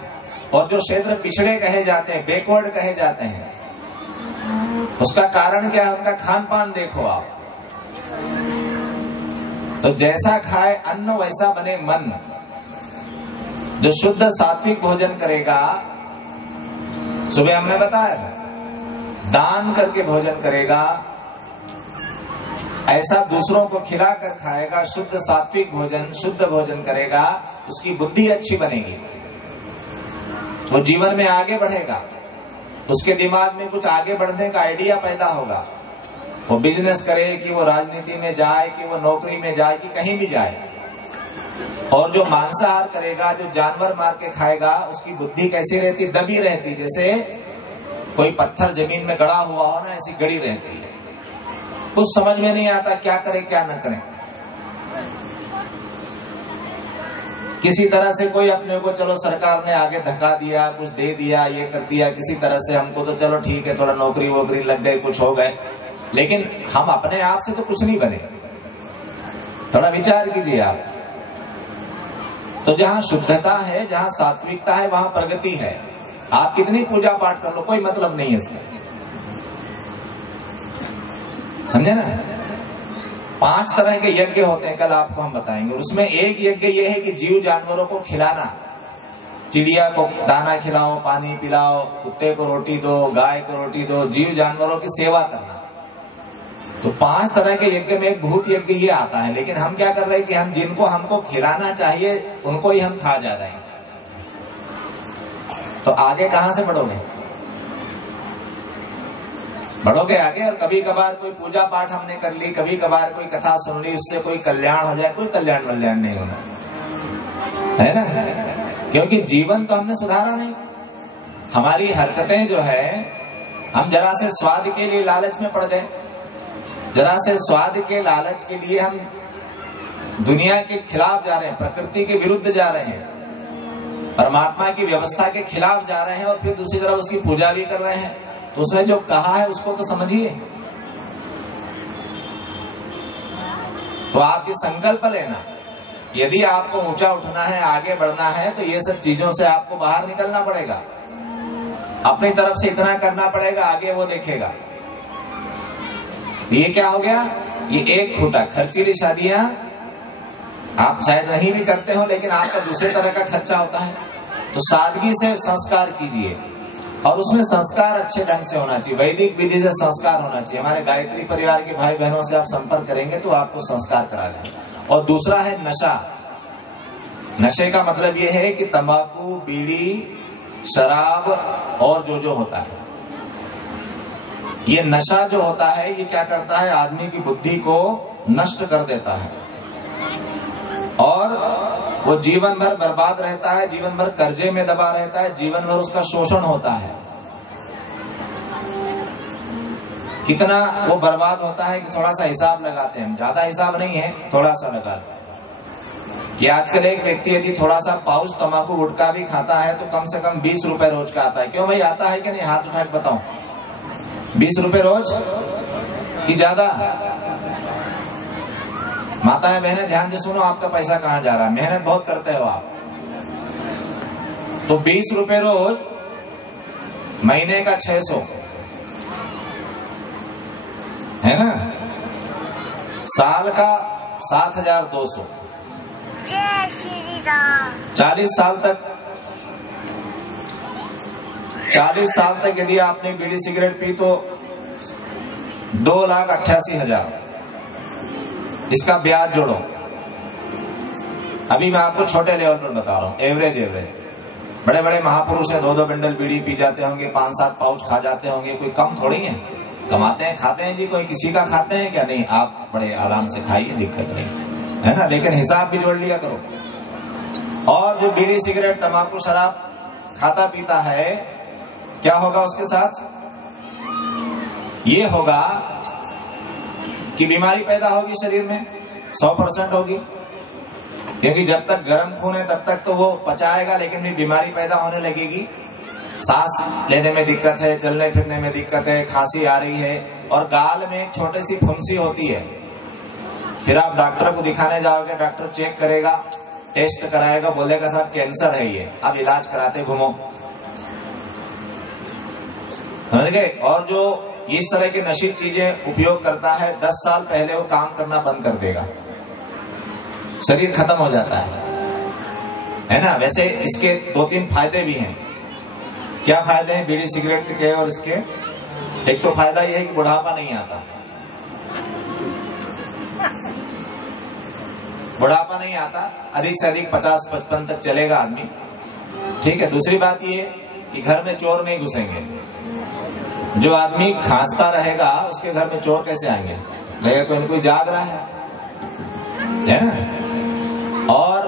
और जो क्षेत्र पिछड़े कहे जाते हैं, बैकवर्ड कहे जाते हैं, उसका कारण क्या है? उनका खान पान देखो आप। तो जैसा खाए अन्न वैसा बने मन। जो शुद्ध सात्विक भोजन करेगा, सुबह हमने बताया था, दान करके भोजन करेगा, ऐसा दूसरों को खिलाकर खाएगा, शुद्ध सात्विक भोजन, शुद्ध भोजन करेगा, उसकी बुद्धि अच्छी बनेगी, वो जीवन में आगे बढ़ेगा, उसके दिमाग में कुछ आगे बढ़ने का आइडिया पैदा होगा। वो बिजनेस करे कि वो राजनीति में जाए, कि वो नौकरी में जाए, कि कहीं भी जाए। और जो मांसाहार करेगा, जो जानवर मार के खाएगा, उसकी बुद्धि कैसी रहती? दबी रहती, जैसे कोई पत्थर जमीन में गड़ा हुआ हो ना, ऐसी गड़ी रहती है। कुछ समझ में नहीं आता क्या करे क्या न करे। किसी तरह से कोई अपने को, चलो सरकार ने आगे धक्का दिया, कुछ दे दिया, ये कर दिया, किसी तरह से हमको तो चलो ठीक है, थोड़ा नौकरी वोकरी लग गए, कुछ हो गए, लेकिन हम अपने आप से तो कुछ नहीं बने। थोड़ा विचार कीजिए आप। तो जहां शुद्धता है, जहां सात्विकता है, वहां प्रगति है। आप कितनी पूजा पाठ कर लो, कोई मतलब नहीं है इसका, समझे ना। 5 तरह के यज्ञ होते हैं, कल आपको हम बताएंगे। उसमें एक यज्ञ ये है कि जीव जानवरों को खिलाना, चिड़िया को दाना खिलाओ, पानी पिलाओ, कुत्ते को रोटी दो, गाय को रोटी दो, जीव जानवरों की सेवा करना। तो 5 तरह के यज्ञ में एक भूत यज्ञ ये आता है। लेकिन हम क्या कर रहे हैं कि हम जिनको हमको खिलाना चाहिए उनको ही हम खा जा रहे हैं। तो आगे कहां से बढ़ोगे? बढ़ोगे आगे। और कभी कभार कोई पूजा पाठ हमने कर ली, कभी कभार कोई कथा सुन ली, उससे कोई कल्याण हो जाए, कोई कल्याण वल्याण नहीं होना है ना, क्योंकि जीवन तो हमने सुधारा नहीं। हमारी हरकतें जो है, हम जरा से स्वाद के लिए लालच में पड़ गए, जरा से स्वाद के लालच के लिए हम दुनिया के खिलाफ जा रहे हैं, प्रकृति के विरुद्ध जा रहे हैं, परमात्मा की व्यवस्था के खिलाफ जा रहे हैं, और फिर दूसरी तरफ उसकी पूजा भी कर रहे हैं। तो उसने जो कहा है उसको तो समझिए। तो आप ये संकल्प लेना, यदि आपको ऊंचा उठना है, आगे बढ़ना है, तो ये सब चीजों से आपको बाहर निकलना पड़ेगा, अपनी तरफ से इतना करना पड़ेगा, आगे वो देखेगा। ये क्या हो गया? ये एक खूटा खर्चीली शादियां आप शायद नहीं भी करते हो, लेकिन आपका दूसरे तरह का खर्चा होता है। तो सादगी से संस्कार कीजिए, और उसमें संस्कार अच्छे ढंग से होना चाहिए, वैदिक विधि से संस्कार होना चाहिए। हमारे गायत्री परिवार के भाई बहनों से आप संपर्क करेंगे तो आपको संस्कार करा देंगे। और दूसरा है नशा। नशे का मतलब ये है कि तंबाकू, बीड़ी, शराब और जो होता है, ये नशा जो होता है, ये क्या करता है? आदमी की बुद्धि को नष्ट कर देता है, और वो जीवन भर बर्बाद रहता है, जीवन भर कर्जे में दबा रहता है, जीवन भर उसका शोषण होता है। कितना वो बर्बाद होता है कि थोड़ा सा हिसाब लगाते हैं, ज्यादा हिसाब नहीं है, थोड़ा सा लगाते हैं कि आजकल एक व्यक्ति यदि थोड़ा सा पाउच तंबाकू गुटखा भी खाता है तो कम से कम 20 रुपए रोज का आता है। क्यों भाई, आता है कि नहीं? हाथ उठा के बताओ। 20 रुपए रोज कि ज्यादा? माताएं बहनें ध्यान से सुनो, आपका पैसा कहां जा रहा है, मेहनत बहुत करते हो आप। तो 20 रुपए रोज, महीने का 600 है ना, साल का 7200, 40 साल तक यदि आपने बीड़ी सिगरेट पी तो 2,88,000 इसका ब्याज जोड़ो। अभी मैं आपको छोटे लेवल पर बता रहा हूँ, एवरेज। बड़े बड़े महापुरुष हैं, 2-2 बंडल बीड़ी पी जाते होंगे, 5-7 पाउच खा जाते होंगे, कोई कम थोड़ी है। कमाते हैं, खाते हैं जी, कोई किसी का खाते हैं क्या? नहीं, आप बड़े आराम से खाइए, दिक्कत नहीं है ना, लेकिन हिसाब भी जोड़ लिया करो। और जो बीड़ी सिगरेट तंबाकू शराब खाता पीता है, क्या होगा उसके साथ? ये होगा कि बीमारी पैदा होगी शरीर में, 100% होगी, क्योंकि जब तक गर्म खून है तब तक तो वो पचाएगा, लेकिन भी बीमारी पैदा होने लगेगी। सांस लेने में दिक्कत है, चलने फिरने में दिक्कत है, खांसी आ रही है, और गाल में एक छोटी सी फुंसी होती है। फिर आप डॉक्टर को दिखाने जाओगे, डॉक्टर चेक करेगा, टेस्ट कराएगा, बोलेगा साहब कैंसर है ये, अब इलाज कराते घूमो, समझ गए। और जो इस तरह की नशीली चीजें उपयोग करता है, 10 साल पहले वो काम करना बंद कर देगा, शरीर खत्म हो जाता है ना। वैसे इसके 2-3 फायदे भी हैं। क्या फायदे हैं बीड़ी सिगरेट के? और इसके एक तो फायदा यह है कि बुढ़ापा नहीं आता, बुढ़ापा नहीं आता, अधिक से अधिक 50-55 तक चलेगा आदमी, ठीक है। दूसरी बात ये कि घर में चोर नहीं घुसेंगे। जो आदमी खांसता रहेगा उसके घर में चोर कैसे आएंगे? लगेगा कोई न कोई जाग रहा है ना। और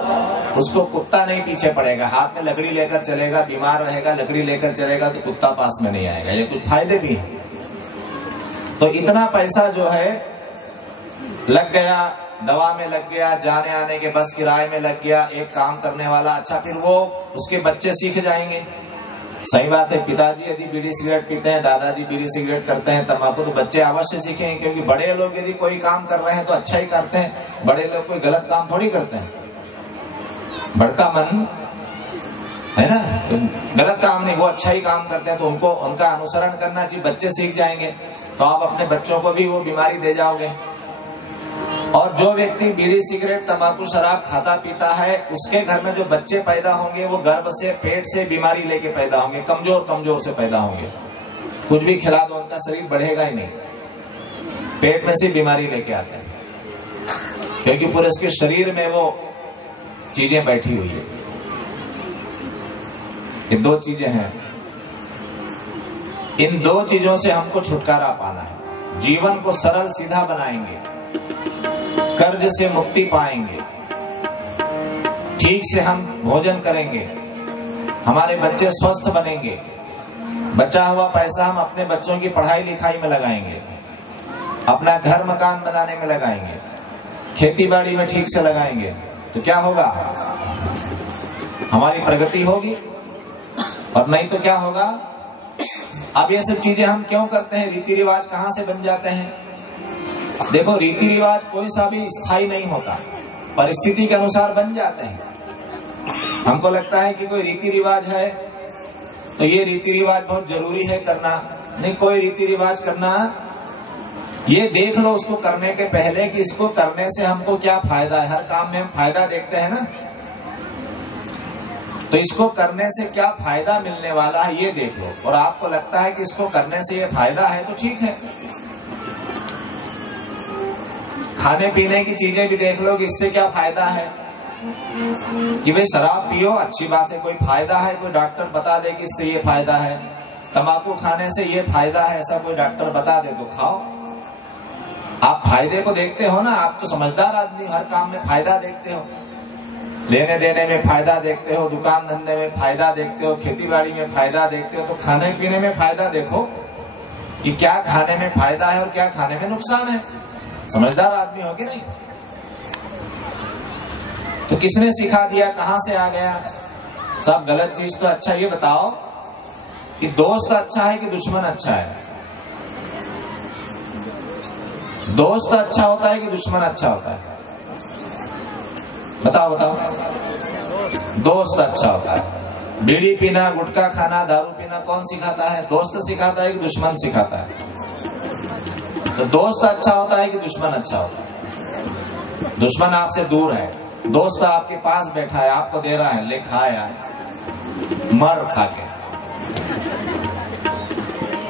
उसको कुत्ता नहीं पीछे पड़ेगा, हाथ में लकड़ी लेकर चलेगा, बीमार रहेगा, लकड़ी लेकर चलेगा तो कुत्ता पास में नहीं आएगा। ये कुछ फायदे भी हैं। तो इतना पैसा जो है लग गया, दवा में लग गया, जाने आने के बस किराए में लग गया, एक काम करने वाला, अच्छा फिर वो उसके बच्चे सीख जाएंगे। सही बात है, पिताजी यदि बीड़ी सिगरेट पीते हैं, दादाजी बीड़ी सिगरेट करते हैं, तंबाकू, तो बच्चे अवश्य सीखेंगे, क्योंकि बड़े लोग यदि कोई काम कर रहे हैं तो अच्छा ही करते हैं, बड़े लोग कोई गलत काम थोड़ी करते हैं। बड़का मन है ना, गलत काम नहीं, वो अच्छा ही काम करते हैं, तो उनको उनका अनुसरण करना चाहिए, बच्चे सीख जाएंगे। तो आप अपने बच्चों को भी वो बीमारी दे जाओगे। और जो व्यक्ति बीड़ी सिगरेट तंबाकू शराब खाता पीता है, उसके घर में जो बच्चे पैदा होंगे वो गर्भ से, पेट से बीमारी लेके पैदा होंगे, कमजोर कमजोर से पैदा होंगे। कुछ भी खिला दो उनका शरीर बढ़ेगा ही नहीं, पेट में से बीमारी लेके आते हैं, क्योंकि पूरे उसके शरीर में वो चीजें बैठी हुई है। ये दो चीजें हैं। इन दो चीजों से हमको छुटकारा पाना है। जीवन को सरल सीधा बनाएंगे, कर्ज से मुक्ति पाएंगे, ठीक से हम भोजन करेंगे, हमारे बच्चे स्वस्थ बनेंगे, बचा हुआ पैसा हम अपने बच्चों की पढ़ाई लिखाई में लगाएंगे, अपना घर मकान बनाने में लगाएंगे, खेती बाड़ी में ठीक से लगाएंगे, तो क्या होगा? हमारी प्रगति होगी। और नहीं तो क्या होगा? अब ये सब चीजें हम क्यों करते हैं? रीति रिवाज कहां से बन जाते हैं? देखो, रीति रिवाज कोई सा भी स्थायी नहीं होता, परिस्थिति के अनुसार बन जाते हैं। हमको लगता है कि कोई रीति रिवाज है तो ये रीति रिवाज बहुत जरूरी है करना। नहीं, कोई रीति रिवाज करना, ये देख लो उसको करने के पहले कि इसको करने से हमको क्या फायदा है। हर काम में हम फायदा देखते हैं ना, तो इसको करने से क्या फायदा मिलने वाला है ये देख लो। और आपको लगता है कि इसको करने से ये फायदा है तो ठीक है। खाने पीने की चीजें भी देख लो कि इससे क्या फायदा है। कि भाई शराब पियो, अच्छी बात है, कोई फायदा है, कोई डॉक्टर बता दे कि इससे ये फायदा है। तंबाकू खाने से ये फायदा है, ऐसा कोई डॉक्टर बता दे तो खाओ। आप फायदे को देखते हो ना, आप तो समझदार आदमी, हर काम में फायदा देखते हो। लेने देने में फायदा देखते हो, दुकान धंधे में फायदा देखते हो, खेती बाड़ी में फायदा देखते हो। तो खाने पीने में फायदा देखो कि क्या खाने में फायदा है और क्या खाने में नुकसान है। समझदार आदमी हो कि नहीं? तो किसने सिखा दिया, कहां से आ गया? सब गलत चीज। तो अच्छा ये बताओ कि दोस्त अच्छा है कि दुश्मन अच्छा है? दोस्त अच्छा होता है कि दुश्मन अच्छा होता है? बताओ बताओ। दोस्त अच्छा होता है। बीड़ी पीना, गुटखा खाना, दारू पीना कौन सिखाता है? दोस्त सिखाता है कि दुश्मन सिखाता है? तो दोस्त अच्छा होता है कि दुश्मन अच्छा होता है? दुश्मन आपसे दूर है, दोस्त आपके पास बैठा है, आपको दे रहा है, ले खा यार, मर खा के।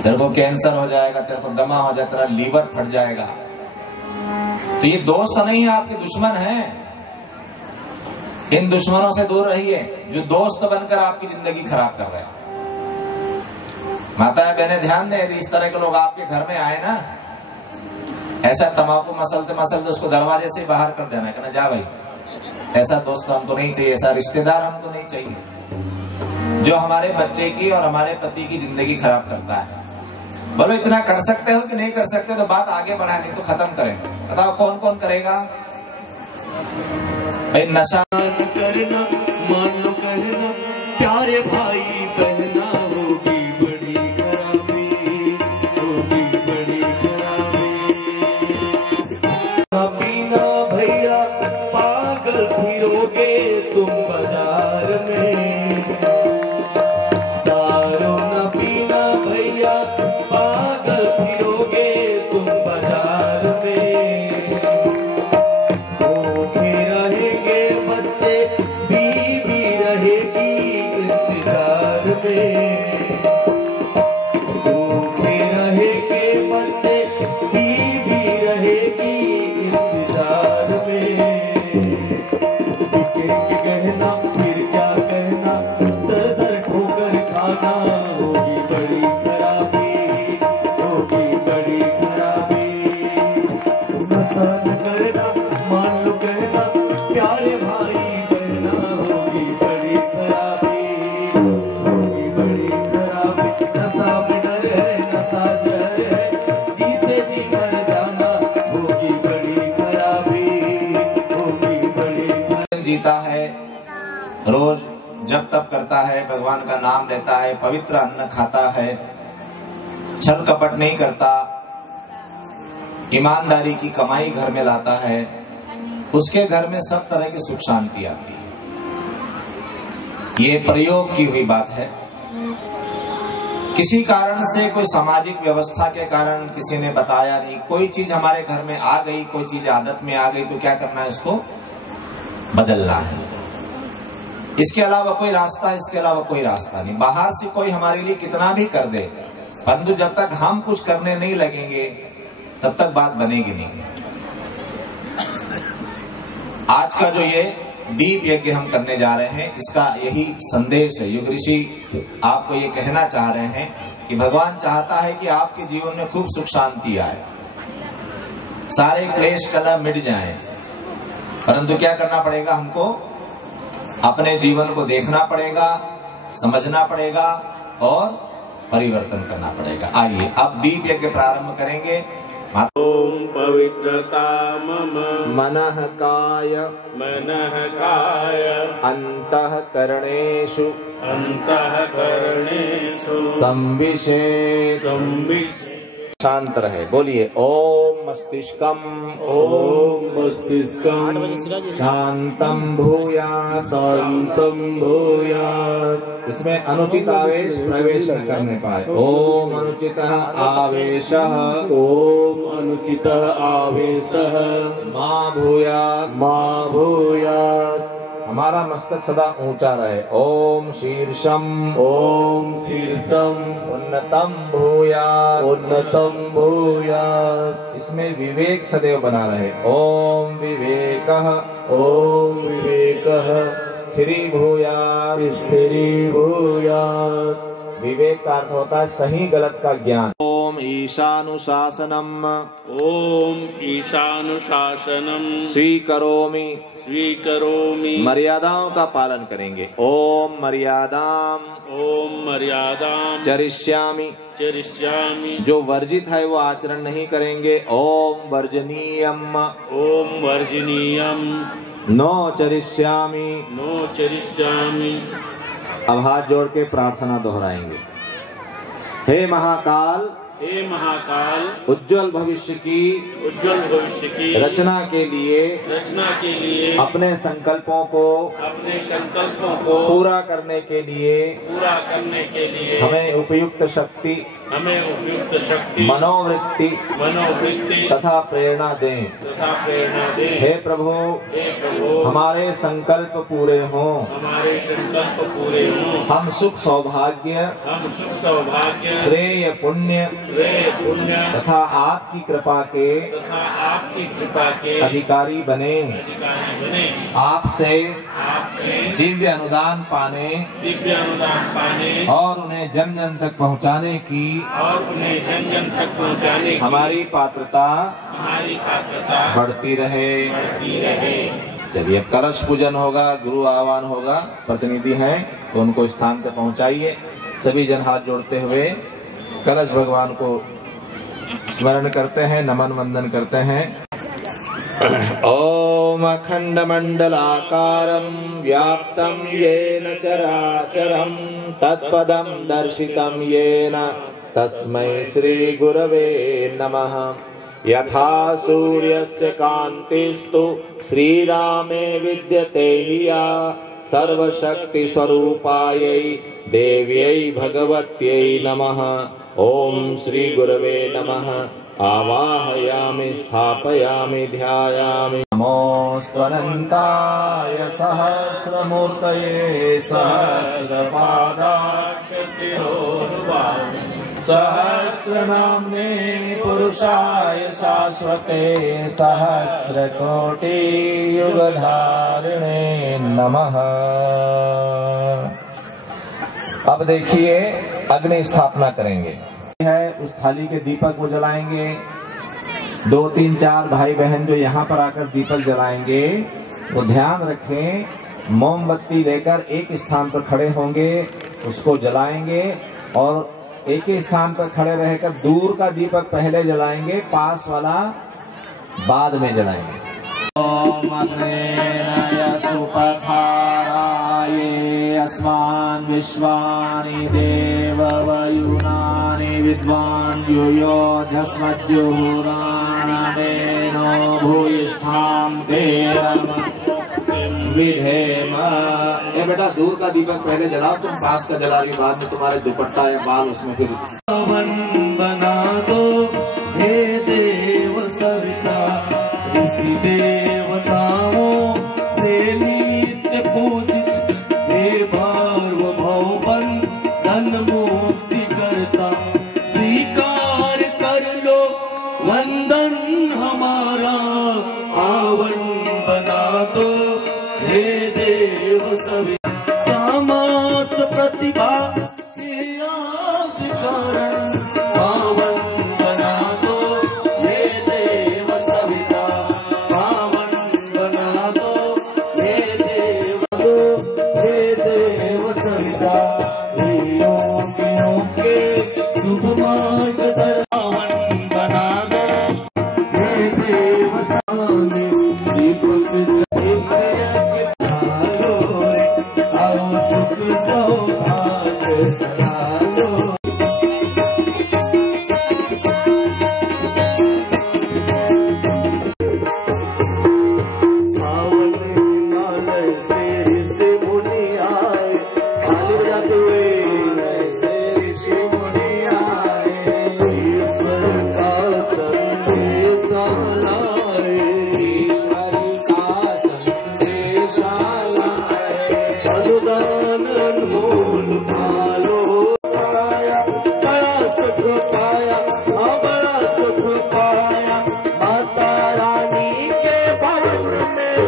तेरे को कैंसर हो जाएगा, तेरे को दमा हो जाएगा, तेरा लीवर फट जाएगा। तो ये दोस्त नहीं है, आपके दुश्मन है। इन दुश्मनों से दूर रहिए जो दोस्त बनकर आपकी जिंदगी खराब कर रहे हैं। माताएं बहनें ध्यान दें, यदि इस तरह के लोग आपके घर में आए ना, ऐसा तंबाकू मसलते मसलते उसको दरवाजे से बाहर कर देना, कहना जा भाई, ऐसा दोस्त हमको नहीं चाहिए, ऐसा रिश्तेदार हमको नहीं चाहिए जो हमारे बच्चे की और हमारे पति की जिंदगी खराब करता है। बोलो इतना कर सकते हो कि नहीं कर सकते? तो बात आगे बढ़ाए, नहीं तो खत्म करें। बताओ कौन कौन करेगा? भाई नशा करना, मान लो कहना, प्यारे भाई बहना, होगी बड़ी खराबी, होगी बड़ी खराबी। पीना भैया पागल फिरोगे तुम बाजार में, दारू न पीना भैया पागल फिरोगे तुम बाजार में। भूखे रहेंगे बच्चे, बीवी रहेगी इंतजार में। भूखे रहेंगे बच्चे, बीवी रहेगी इंतजार में। बिकेंगे गहना फिर क्या कहना, दर दर ठोकर खाना, होगी बड़ी खराबी, होगी बड़ी खराबी। नशा न करना, मान लो कहना, प्यारे भाई बहना, होगी बड़ी खराबी, होगी बड़ी खराबी। नशा में डर है, नशा जहर है, जीते जी मर जाना, होगी बड़ी खराबी, होगी बड़ी खराबी। जीता है, रोज जब तब करता है, भगवान का नाम लेता है, पवित्र अन्न खाता है, छल कपट नहीं करता, ईमानदारी की कमाई घर में लाता है, उसके घर में सब तरह की सुख शांति आती है। ये प्रयोग की हुई बात है। किसी कारण से, कोई सामाजिक व्यवस्था के कारण किसी ने बताया नहीं, कोई चीज हमारे घर में आ गई, कोई चीज आदत में आ गई, तो क्या करना है? इसको बदलना है। इसके अलावा कोई रास्ता, इसके अलावा कोई रास्ता नहीं। बाहर से कोई हमारे लिए कितना भी कर दे, परंतु जब तक हम कुछ करने नहीं लगेंगे तब तक बात बनेगी नहीं। आज का जो ये दीप यज्ञ हम करने जा रहे हैं। इसका यही संदेश है। युग ऋषि आपको ये कहना चाह रहे हैं कि भगवान चाहता है कि आपके जीवन में खूब सुख शांति आए, सारे क्लेश कलह मिट जाएं, परंतु क्या करना पड़ेगा? हमको अपने जीवन को देखना पड़ेगा, समझना पड़ेगा और परिवर्तन करना पड़ेगा। आइए अब दीप यज्ञ प्रारंभ करेंगे। ओम पवित्रता मम मनः काय अंतःकरणेषु संविशेष। शांत रहे, बोलिए ओम मस्तिष्कम शांतम भूयात्। इसमें अनुचित आवेश प्रवेश न करने पाए। ओम अनुचित आवेश माँ भूयात्। हमारा मस्तक सदा ऊंचा रहे। ओम शीर्षम उन्नतम भूयात्। इसमें विवेक सदैव बना रहे। ओम विवेकः स्थिरी भूयात्। विवेक का अर्थ होता है सही गलत का ज्ञान। ओम ईशानुशासनम स्वीकरोमि। मर्यादाओं का पालन करेंगे। ओम मर्यादाम चरिष्यामि। जो वर्जित है वो आचरण नहीं करेंगे। ओम वर्जनीयम नो चरिष्यामि। अब हाथ जोड़ के प्रार्थना दोहराएंगे। हे महाकाल उज्जवल भविष्य की रचना के लिए अपने संकल्पों को पूरा करने के लिए हमें उपयुक्त शक्ति मनोवृत्ति तथा प्रेरणा दें। हे प्रभु हमारे संकल्प पूरे हों। हम सुख सौभाग्य श्रेय पुण्य तथा आपकी कृपा के अधिकारी बने। आपसे दिव्य अनुदान पाने और उन्हें जन जन तक पहुँचाने की हमारी पात्रता बढ़ती रहे। चलिए अब कलश पूजन होगा, गुरु आह्वान होगा। प्रतिनिधि हैं तो उनको स्थान पर पहुँचाइए। सभी जन हाथ जोड़ते हुए कलश भगवान को स्मरण करते हैं, नमन वंदन करते हैं। ओम अखंड मंडलाकारं व्याप्तं येन चराचरं तत्पदं दर्शितं येन तस्मै श्री गुरवे नमः। यथा सूर्यस्य कान्तिस्तु श्रीरामे विद्यते हिया सर्वशक्ति स्वरूपायै देव्यै भगवत्यै नमः। ओम श्री गुरवे नमः। आवाहयामि स्थापयामि ध्यायामि। नमोऽस्त्वनन्ताय सहस्रमूर्तये सहस्रनाम्ने पुरुषाय शाश्वते सहस्रकोटि युगधारिणे नमः। अब देखिए अग्नि स्थापना करेंगे है। उस थाली के दीपक को जलाएंगे। 2, 3, 4 भाई बहन जो यहाँ पर आकर दीपक जलाएंगे वो ध्यान रखें, मोमबत्ती लेकर एक स्थान पर खड़े होंगे, उसको जलाएंगे और एक ही स्थान पर खड़े रहकर दूर का दीपक पहले जलाएंगे, पास वाला बाद में जलाएंगे। ओम अग्नेय सुपथाराये अस्मान् विश्वानि देववयुनानि विद्वान् युयोध्यस्मज्जुहुराणेनो भूयिष्ठां तेरम विधेम। ए बेटा दूर का दीपक पहले जलाओ, तुम पास का जला रही, बाद में तुम्हारे दुपट्टा या बाल उसमें फिर बना दो हे देव सविता ऋषि देवताओं से नित्य पूजित हे भार्वभौवन धन मुक्ति करता स्वीकार कर लो वंदन हमारा पावन बना दो हे देव सविता कामात प्रतिभा के याद कारण पावन बना दो हे देव सविता पावन बना दो हे देव सविता योगियों के शुभ मार्ग पावन बना दो हे देव दीपक आओ सुख सौभाग्य सदा सावन हिमालय से ऋषि मुनि आए ताली बजाते हुए ऐसे ऋषि मुनि आए ईश्वर का संदेश लाए ईश्वर का संदेश लाए अनुदान अनमोल पालो पाया बड़ा सुख पाया बड़ा सुख पाया माता रानी के भवन में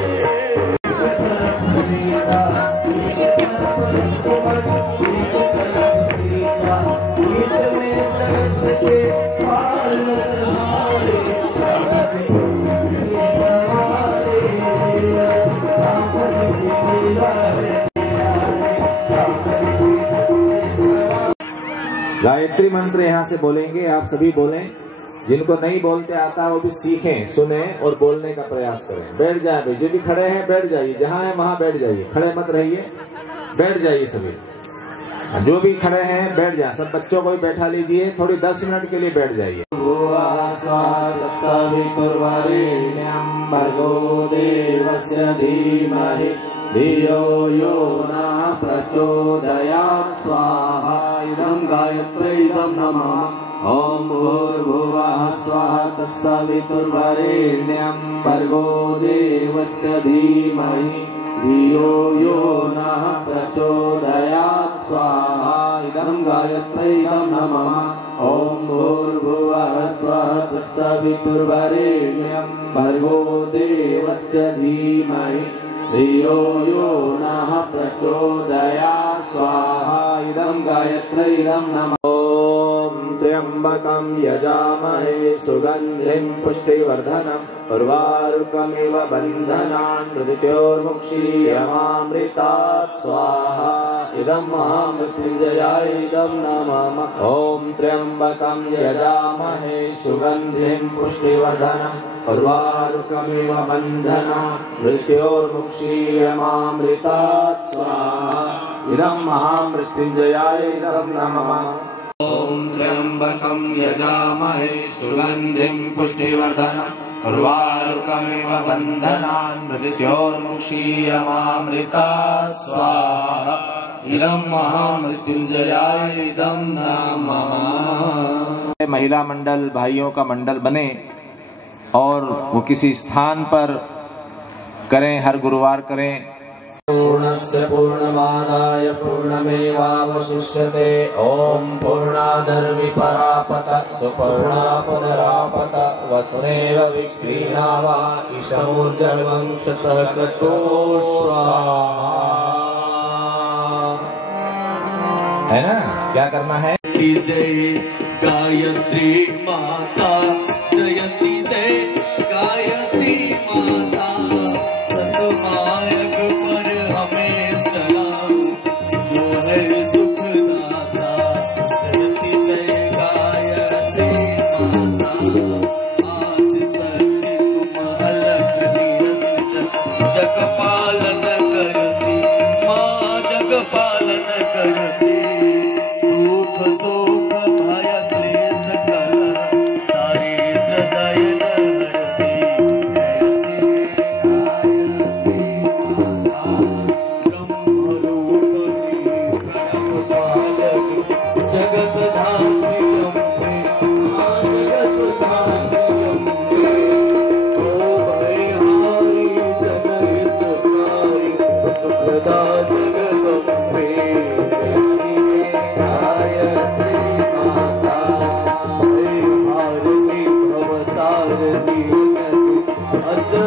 गायत्री मंत्र यहाँ से बोलेंगे, आप सभी बोलें। जिनको नहीं बोलते आता वो भी सीखें, सुने और बोलने का प्रयास करें। बैठ जाए भाई, जो भी खड़े हैं बैठ जाइए, जहाँ है वहाँ बैठ जाइए, खड़े मत रहिए, बैठ जाइए सभी। जो भी खड़े हैं बैठ जाए, सब बच्चों को भी बैठा लीजिए, थोड़ी 10 मिनट के लिए बैठ जाइए। भर्गो देवस्य धीमहि धियो यो नः प्रचोदयात् स्वाहा इदं गायत्रीदं नमः ॐ भूर्भुवः स्वाहा तत्सवितुर्वरेण्यं भर्गो देवस्य धीमहि धियो यो नः प्रचोदयात् स्वाहा इदं गायत्रीदं नमः ॐ भूर्भुवः स्वः तत्सवितुर्वरेण्यं भर्गो देवस्य धीमहि धियो यो नः प्रचोदयात् स्वाहा इदं गायत्रीदं नमः ॐ त्र्यम्बकं यजामहे सुगन्धिं पुष्टिवर्धनम् उर्वारुकमिव बन्धनान् मृत्योर्मुक्षीयमामृतात् स्वाहा इदं महामृत्युञ्जयाय इदं नमः ॐ त्र्यम्बकं यजामहे सुगन्धिं पुष्टिवर्धनम् उर्वारुकमिव बन्धनान् मृत्योर्मुक्षीयमामृतात् स्वाहा इदं महामृत्युञ्जयाय इदं नमः ॐ त्र्यम्बकं यजामहे सुगन्धिं पुष्टिवर्धनम् उर्वारुकमिव बन्धनान् मृत्योर्मुक्षीयमामृतात् स्वाहा इदं महामृत्युञ्जयाय इदं नमः। महिला मंडल भाइयों का मंडल बने और वो किसी स्थान पर करें, हर गुरुवार करें। पूर्णस्य पूर्णमादाय पूर्णमेवावशिष्यते ॐ पूर्णादर्विपरापत सुपूर्णा पुनरापत वसुनेव विक्रीणावा ईशमूर्जर्वं शतः क्रतो स्वाहा। है ना, क्या करना है? जय गायत्री माता जयंती जय गायत्री माता सतमार्ग पर हमें चलाओ जो है दुखदाता जयंती जय गायत्री माता आज करती तुम अलग निरंतर जग पालन करती माँ जग पालन करती दुख दुख भय क्लेश कल तारी हृदय हरती जगत धात्री जगत धात्री ओ भयहारी जनहितकारी सुखदा जगत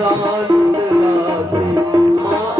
आनंद लाती माँ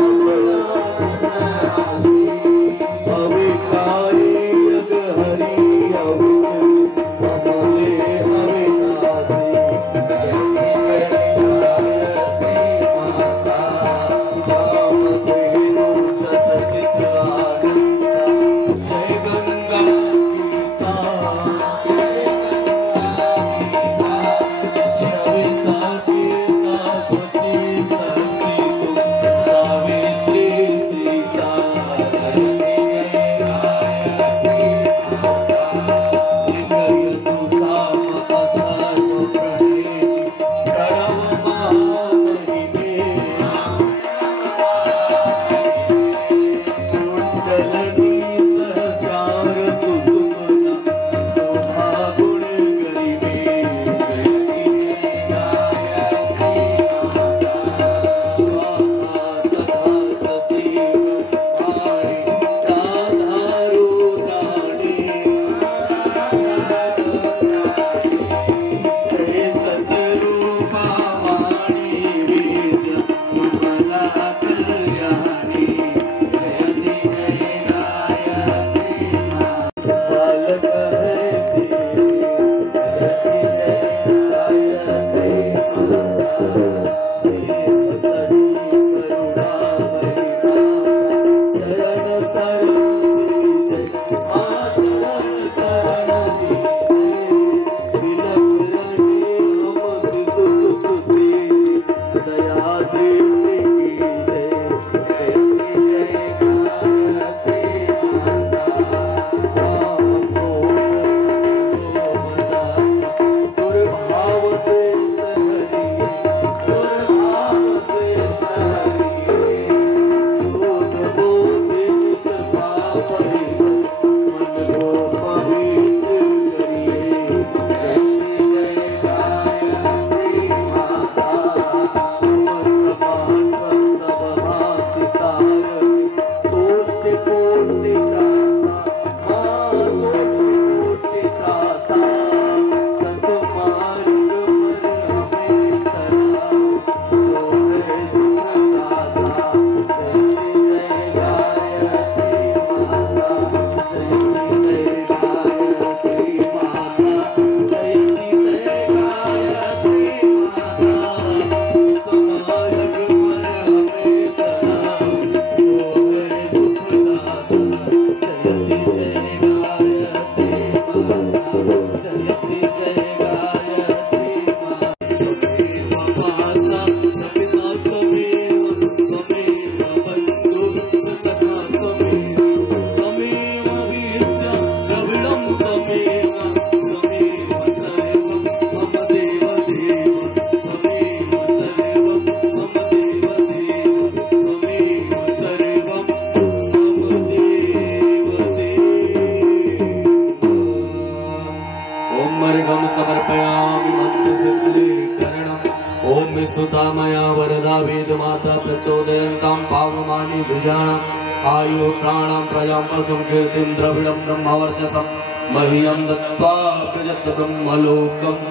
स्तुता मया वरदा वेदमाता प्रचोदयन्तां पावमानि द्विजानाम् आयु प्राणां प्रजां पशुं कीर्तिं द्रविडं ब्रह्मवर्चसं मह्यं दत्त्वा प्रजत ब्रह्मलोकम्।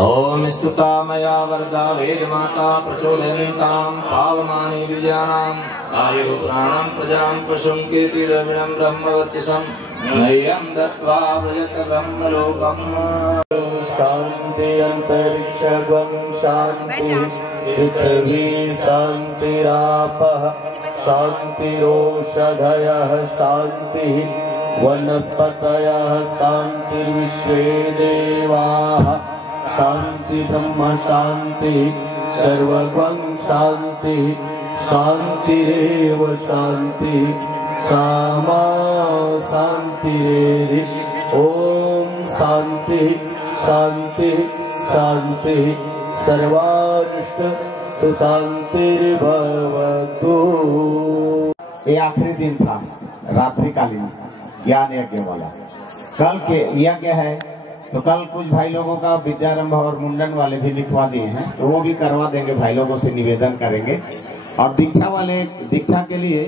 ओम स्तुता मया वरदा वेदमाता प्रचोदयन्तां पावमानि द्विजानाम् आयु प्राणां प्रजां पशुं कीर्ति द्रविणं ब्रह्मवर्चसं मह्यं दत्त्वा प्रजत ब्रह्मलोकम्। शांति अंतरिक्षं शांति पृथ्वी शांतिरापः शांतिरोषधयः शांति वनस्पतयः शांतिर्विश्वे देवाः शांति ब्रह्म शांति सर्वगं शांति शांतिरेव शांति सामा शांतिरेधि। ओम शांति शांति शांति सर्वारिष्ट शांतिर्भवतु। ये आखिरी दिन था रात्रिकालीन ज्ञान यज्ञ वाला। कल के यज्ञ है तो कल कुछ भाई लोगों का विद्यारंभ और मुंडन वाले भी लिखवा दिए हैं, तो वो भी करवा देंगे, भाई लोगों से निवेदन करेंगे। और दीक्षा वाले दीक्षा के लिए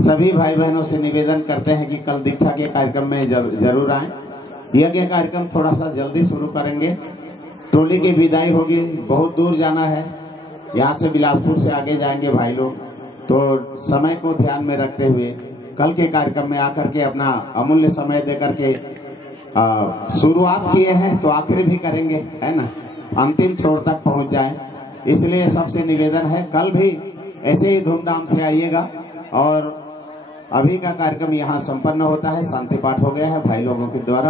सभी भाई बहनों से निवेदन करते हैं कि कल दीक्षा के कार्यक्रम में जरूर आएं। यज्ञ कार्यक्रम थोड़ा सा जल्दी शुरू करेंगे, टोली की विदाई होगी, बहुत दूर जाना है, यहाँ से बिलासपुर से आगे जाएंगे भाई लोग, तो समय को ध्यान में रखते हुए कल के कार्यक्रम में आकर के अपना अमूल्य समय देकर के शुरुआत किए हैं तो आखिर भी करेंगे, है ना, अंतिम छोर तक पहुंच जाएं। इसलिए सबसे निवेदन है कल भी ऐसे ही धूमधाम से आइएगा। और अभी का कार्यक्रम यहाँ संपन्न होता है, शांति पाठ हो गया है भाई लोगों के द्वारा।